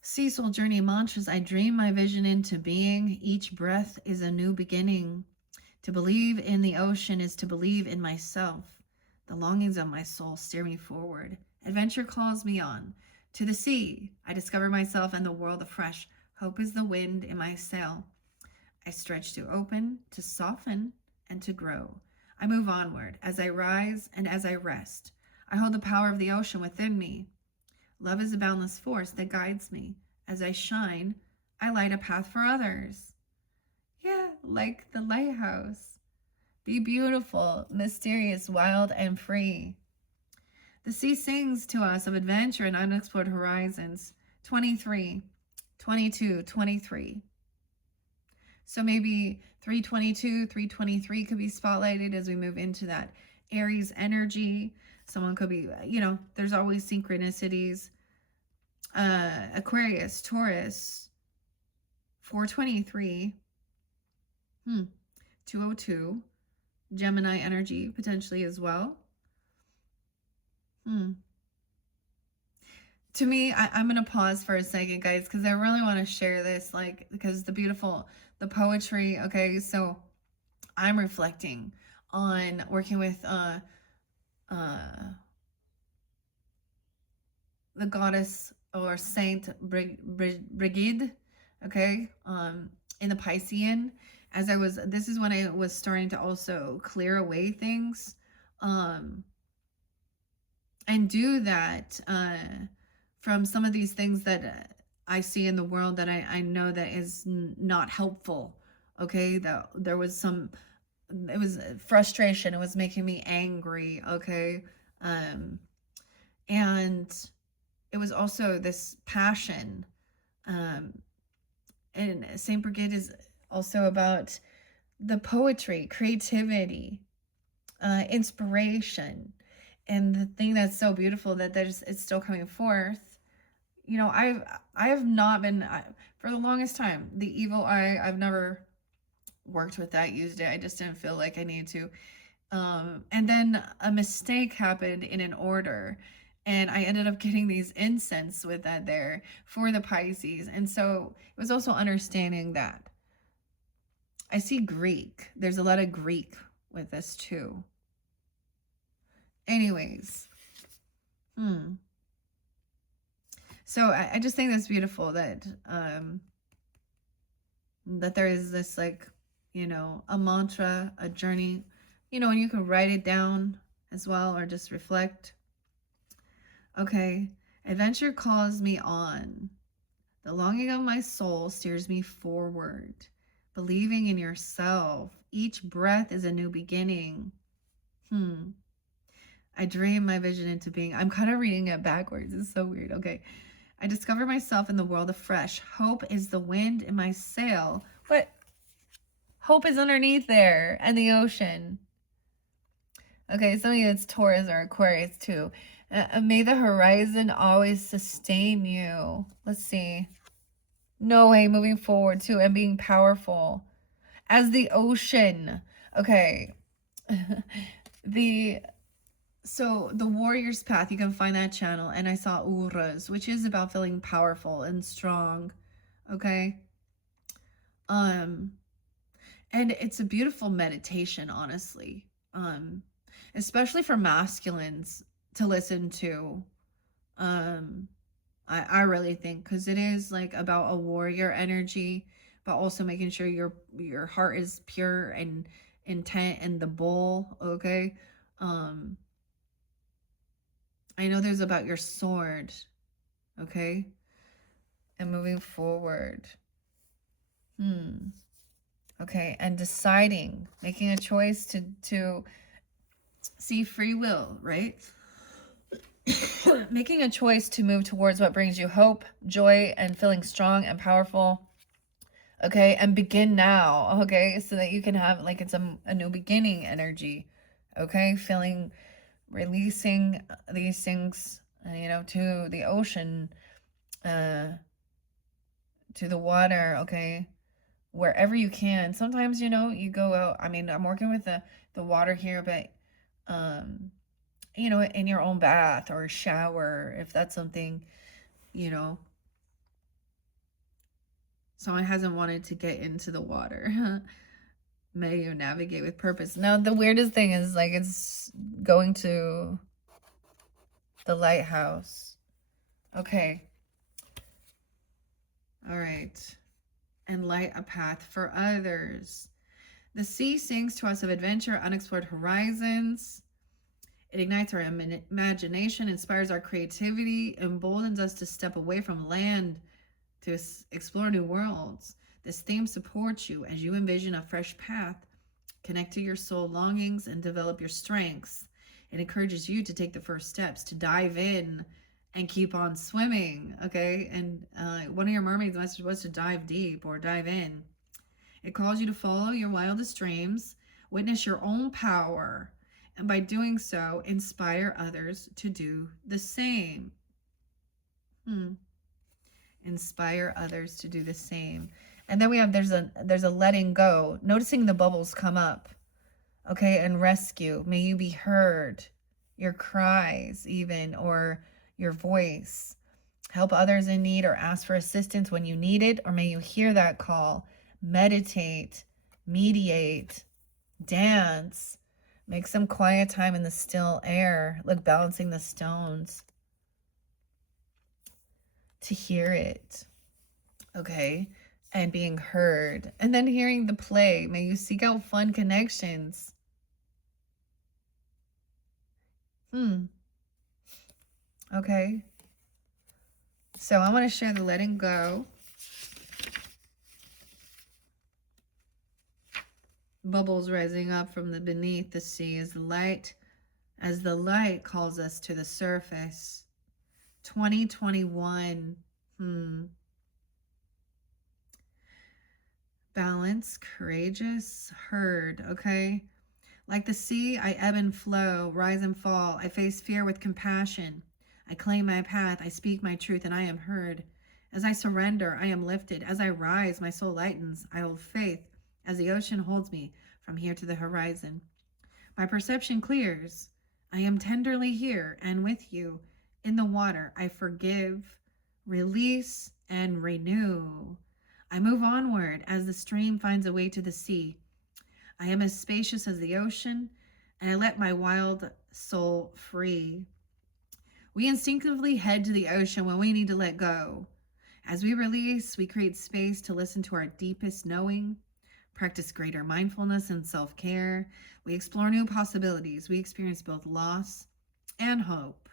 Sea Soul Journey mantras. I dream my vision into being. Each breath is a new beginning. To believe in the ocean is to believe in myself. The longings of my soul steer me forward. Adventure calls me on. To the sea, I discover myself and the world afresh. Hope is the wind in my sail. I stretch to open, to soften, and to grow. I move onward as I rise and as I rest. I hold the power of the ocean within me. Love is a boundless force that guides me. As I shine, I light a path for others. Yeah, like the lighthouse. Be beautiful, mysterious, wild, and free. The sea sings to us of adventure and unexplored horizons. 23, 22, 23. So maybe 322, 323 could be spotlighted as we move into that Aries energy. Someone could be, there's always synchronicities. Aquarius, Taurus, 423, 202, Gemini energy potentially as well. To me, I'm going to pause for a second, guys, because I really want to share this, like, because the poetry, okay, so I'm reflecting on working with the goddess or Saint Brigid, okay, in the Piscean. This is when I was starting to also clear away things, and do that from some of these things that I see in the world that I know that is not helpful. Okay, that there was it was frustration. It was making me angry. Okay, and it was also this passion. And Saint Brigid is also about the poetry, creativity, inspiration. And the thing that's so beautiful that it's still coming forth. You know, I have not been, for the longest time, the evil eye, I've never worked with that, used it. I just didn't feel like I needed to. And then a mistake happened in an order, and I ended up getting these incense with that there for the Pisces. And so it was also understanding that I see Greek. There's a lot of Greek with this too. Anyways, so I just think that's beautiful that that there is this, like, you know, a mantra, a journey, you know, and you can write it down as well or just reflect. Okay, adventure calls me on. The longing of my soul steers me forward. Believing in yourself. Each breath is a new beginning. I dream my vision into being. I'm kind of reading it backwards. It's so weird. Okay. I discover myself in the world afresh. Hope is the wind in my sail. But hope is underneath there and the ocean. Okay, some of you it's Taurus or Aquarius too. May the horizon always sustain you. Let's see. No way, moving forward too and being powerful as the ocean. Okay. So the Warrior's Path, you can find that channel, and I saw Uruz, which is about feeling powerful and strong. Okay. And it's a beautiful meditation, honestly. Especially for masculines to listen to. I really think, because it is like about a warrior energy, but also making sure your heart is pure and intent and the bull. Okay. I know there's about your sword. Okay. And moving forward. Okay, and deciding, making a choice to see free will, right? Making a choice to move towards what brings you hope, joy, and feeling strong and powerful. Okay, and begin now. Okay, so that you can have, like, it's a new beginning energy. Okay, releasing these things, you know, to the ocean, to the water. Okay, wherever you can. Sometimes, you know, you go out. I mean, I'm working with the water here, but you know, in your own bath or shower, if that's something, you know, someone hasn't wanted to get into the water. May you navigate with purpose. Now, the weirdest thing is, like, it's going to the lighthouse. Okay. All right. And light a path for others. The sea sings to us of adventure, unexplored horizons. It ignites our imagination, inspires our creativity, emboldens us to step away from land to explore new worlds. This theme supports you as you envision a fresh path, connect to your soul longings, and develop your strengths. It encourages you to take the first steps, to dive in and keep on swimming, okay? And one of your mermaid's message was to dive deep or dive in. It calls you to follow your wildest dreams, witness your own power, and by doing so, inspire others to do the same. Inspire others to do the same. And then we have, there's a letting go, noticing the bubbles come up. Okay, and rescue. May you be heard, your cries even, or your voice. Help others in need or ask for assistance when you need it, or may you hear that call. Meditate, mediate, dance. Make some quiet time in the still air, like balancing the stones to hear it. Okay, and being heard. And then hearing the play. May you seek out fun connections. Okay. So I want to share the letting go. Bubbles rising up from the beneath the sea as the light calls us to the surface. 2021. Balance, courageous, heard, okay? Like the sea, I ebb and flow, rise and fall. I face fear with compassion. I claim my path, I speak my truth, and I am heard. As I surrender, I am lifted. As I rise, my soul lightens. I hold faith as the ocean holds me from here to the horizon. My perception clears. I am tenderly here and with you. In the water, I forgive, release, and renew. I move onward as the stream finds a way to the sea. I am as spacious as the ocean, and I let my wild soul free. We instinctively head to the ocean when we need to let go. As we release, we create space to listen to our deepest knowing, practice greater mindfulness and self-care. We explore new possibilities. We experience both loss and hope.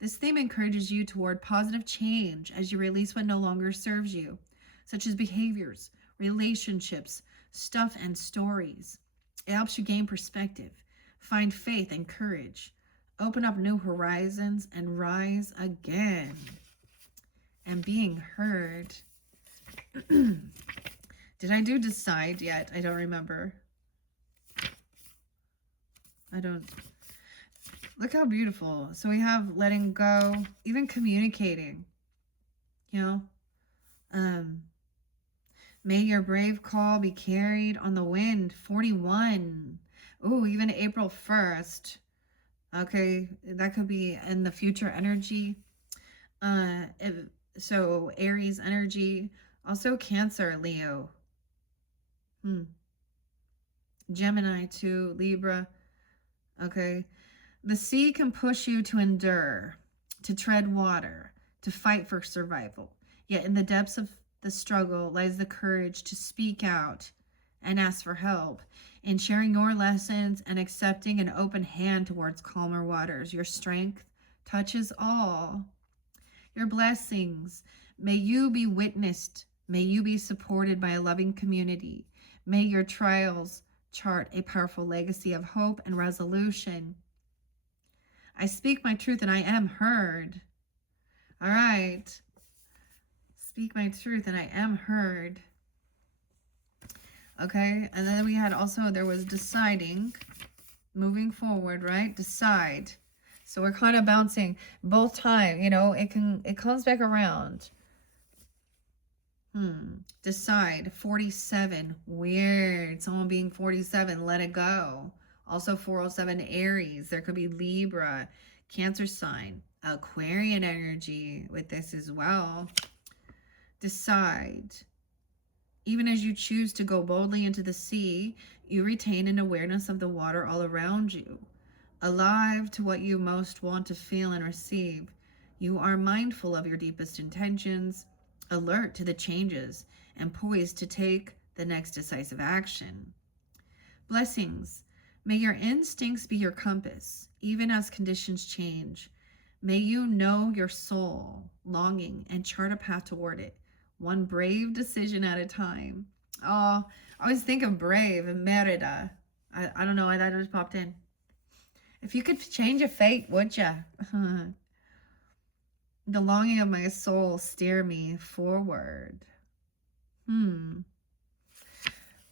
This theme encourages you toward positive change as you release what no longer serves you, such as behaviors, relationships, stuff, and stories. It helps you gain perspective, find faith and courage, open up new horizons, and rise again. And being heard. Did I do decide yet? I don't remember. Look how beautiful. So we have letting go, even communicating, may your brave call be carried on the wind. 41. Oh, even April 1st. Okay, that could be in the future energy. So Aries energy. Also Cancer, Leo. Gemini too, Libra. Okay. The sea can push you to endure, to tread water, to fight for survival. Yet in the depths of the struggle lies the courage to speak out and ask for help. In sharing your lessons and accepting an open hand towards calmer waters, your strength touches all. Your blessings, may you be witnessed. May you be supported by a loving community. May your trials chart a powerful legacy of hope and resolution. I speak my truth and I am heard. All right. Speak my truth and I am heard. Okay. And then we had also, there was deciding, moving forward, right? Decide. So we're kind of bouncing both times, it comes back around. Decide. 47. Weird. Someone being 47. Let it go. Also 407 Aries. There could be Libra, Cancer sign, Aquarian energy with this as well. Decide. Even as you choose to go boldly into the sea, you retain an awareness of the water all around you. Alive to what you most want to feel and receive. You are mindful of your deepest intentions, alert to the changes, and poised to take the next decisive action. Blessings. May your instincts be your compass, even as conditions change. May you know your soul, longing, and chart a path toward it, one brave decision at a time. Oh, I always think of brave and Merida. I don't know why that just popped in. If you could change your fate, would ya? The longing of my soul steer me forward.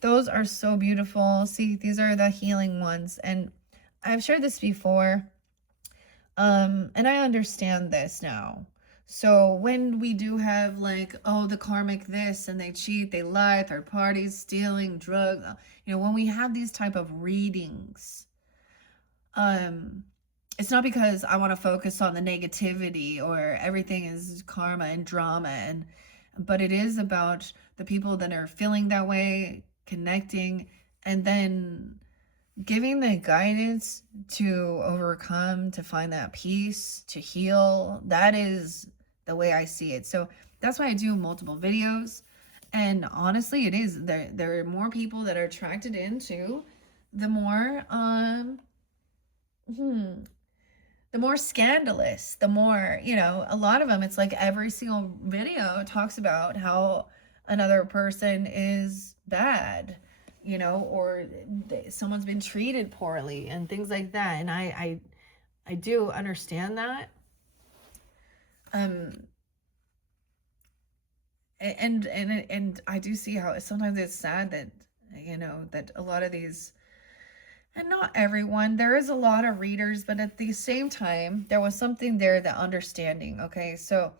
Those are so beautiful. See, these are the healing ones. And I've shared this before. And I understand this now. So when we do have like, oh, the karmic this, and they cheat, they lie, third parties, stealing, drugs, when we have these type of readings, um, it's not because I want to focus on the negativity or everything is karma and drama, but it is about the people that are feeling that way, connecting, and then giving the guidance to overcome, to find that peace, to heal. That is the way I see it. So that's why I do multiple videos. And honestly, it is there are more people that are attracted into the more the more scandalous, the more, a lot of them, it's like every single video talks about how another person is bad, or someone's been treated poorly and things like that. And I do understand that. And I do see how sometimes it's sad that, that a lot of these, and not everyone, there is a lot of readers, but at the same time, there was something there, that understanding, okay? So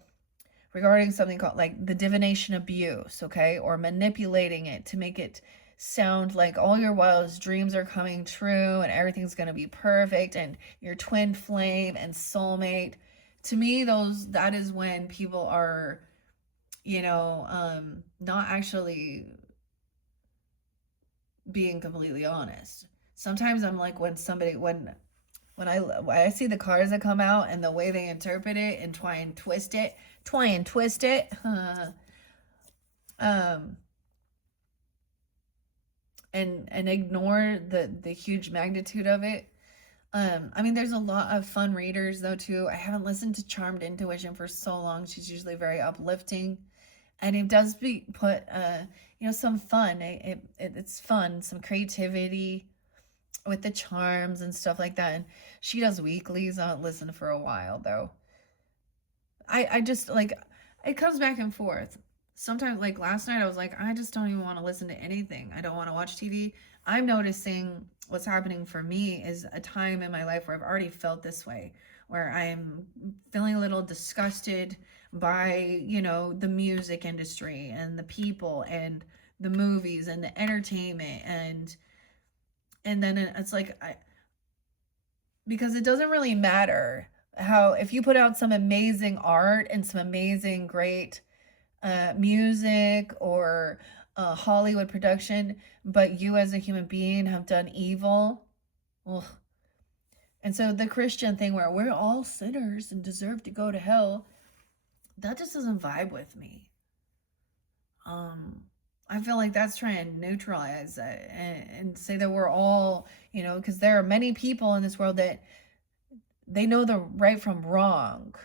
regarding something called like the divination abuse, okay? Or manipulating it to make it sound like all your wildest dreams are coming true and everything's going to be perfect and your twin flame and soulmate. To me, that is when people are, not actually being completely honest. Sometimes I'm like, when I see the cards that come out and the way they interpret it and try and twist it, and ignore the huge magnitude of it. I mean, there's a lot of fun readers though too. I haven't listened to Charmed Intuition for so long. She's usually very uplifting, and it does put some fun. It's fun, some creativity with the charms and stuff like that. And she does weeklies. I'll listen for a while though. I just like, it comes back and forth. Sometimes, like last night, I was like, I just don't even want to listen to anything. I don't want to watch TV. I'm noticing what's happening for me is a time in my life where I've already felt this way, where I'm feeling a little disgusted by, the music industry and the people and the movies and the entertainment, and then it's like, because it doesn't really matter how, if you put out some amazing art and some amazing great music or Hollywood production, but you as a human being have done evil. Ugh. And so the Christian thing where we're all sinners and deserve to go to hell, that just doesn't vibe with me. I feel like that's trying to neutralize that and say that we're all, because there are many people in this world that they know the right from wrong.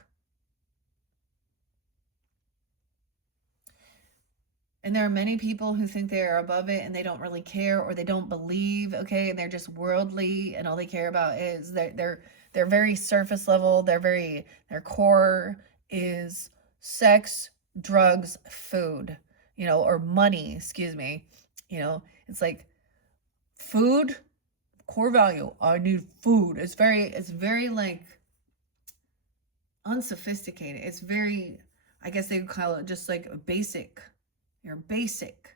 And there are many people who think they are above it and they don't really care, or they don't believe, okay, and they're just worldly and all they care about is they're very surface level. Their core is sex, drugs, food, or money, excuse me. It's like food, core value. I need food. It's very like unsophisticated. It's very, I guess they would call it just like basic. You're basic.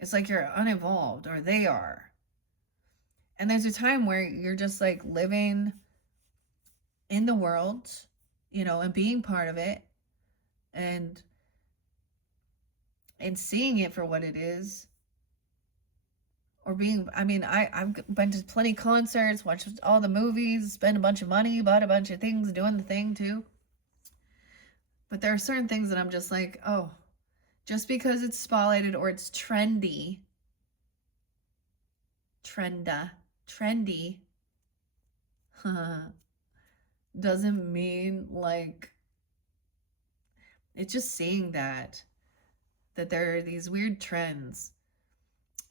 It's like you're unevolved, or they are. And there's a time where you're just like living in the world, and being part of it, and seeing it for what it is. Or being, I mean, I've been to plenty of concerts, watched all the movies, spent a bunch of money, bought a bunch of things, doing the thing too. But there are certain things that I'm just like, oh, just because it's spotlighted or it's trendy, doesn't mean like, it's just saying that there are these weird trends.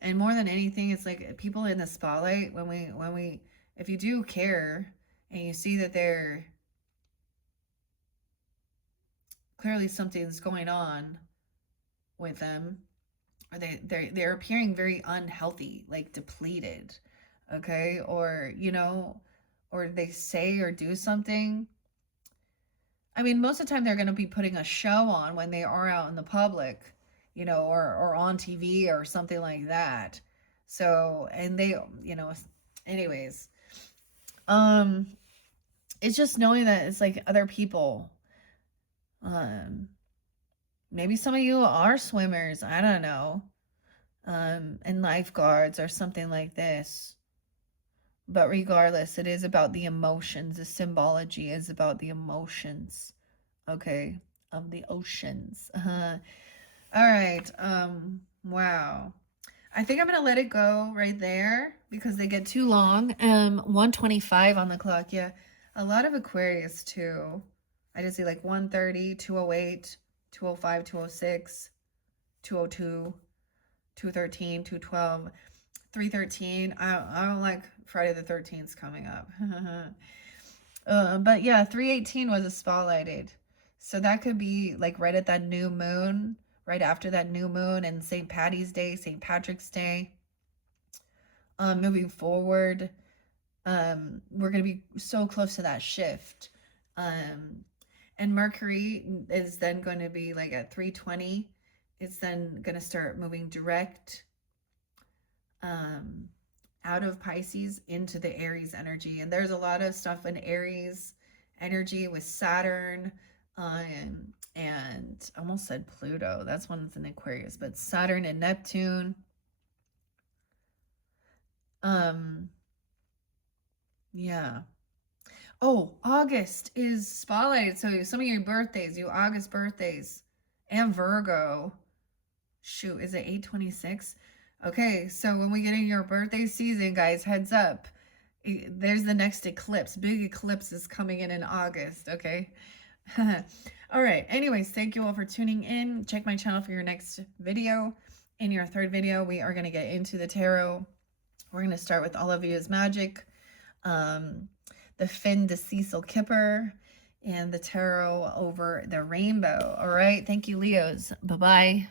And more than anything, it's like people in the spotlight, when we, if you do care and you see that they're clearly something's going on with them, or they're appearing very unhealthy, like depleted, okay, or or they say or do something, I mean, most of the time they're going to be putting a show on when they are out in the public, you know, or on TV or something like that. So, and they, you know, anyways, um, it's just knowing that it's like other people. Um, Maybe some of you are swimmers, I don't know, and lifeguards or something like this. But regardless, it is about the emotions. The symbology is about the emotions, okay, of the oceans. All right. Wow. I think I'm gonna let it go right there because they get too long. 1:25 on the clock. Yeah. A lot of Aquarius too. I just see like 1:30, 2:08, 2:05, 2:06, 2:02, 2:13, 2:12, 3:13. I don't like Friday the 13th coming up. But yeah, 3:18 was a spotlighted. So that could be like right at that new moon, right after that new moon, and St. Patty's Day, St. Patrick's Day. Moving forward, we're going to be so close to that shift. And Mercury is then going to be like at 3:20. It's then going to start moving direct out of Pisces into the Aries energy. And there's a lot of stuff in Aries energy with Saturn, and I almost said Pluto. That's one that's in Aquarius, but Saturn and Neptune. Yeah. Oh, August is spotlighted. So some of your birthdays, you August birthdays, and Virgo. Shoot, is it 8/26? Okay, so when we get in your birthday season, guys, heads up. There's the next eclipse. Big eclipse is coming in August, okay? All right. Anyways, thank you all for tuning in. Check my channel for your next video. In your third video, we are going to get into the tarot. We're going to start with All of You is Magic, the Fin de Cecil Kipper, and the tarot over the rainbow. All right. Thank you, Leos. Bye-bye.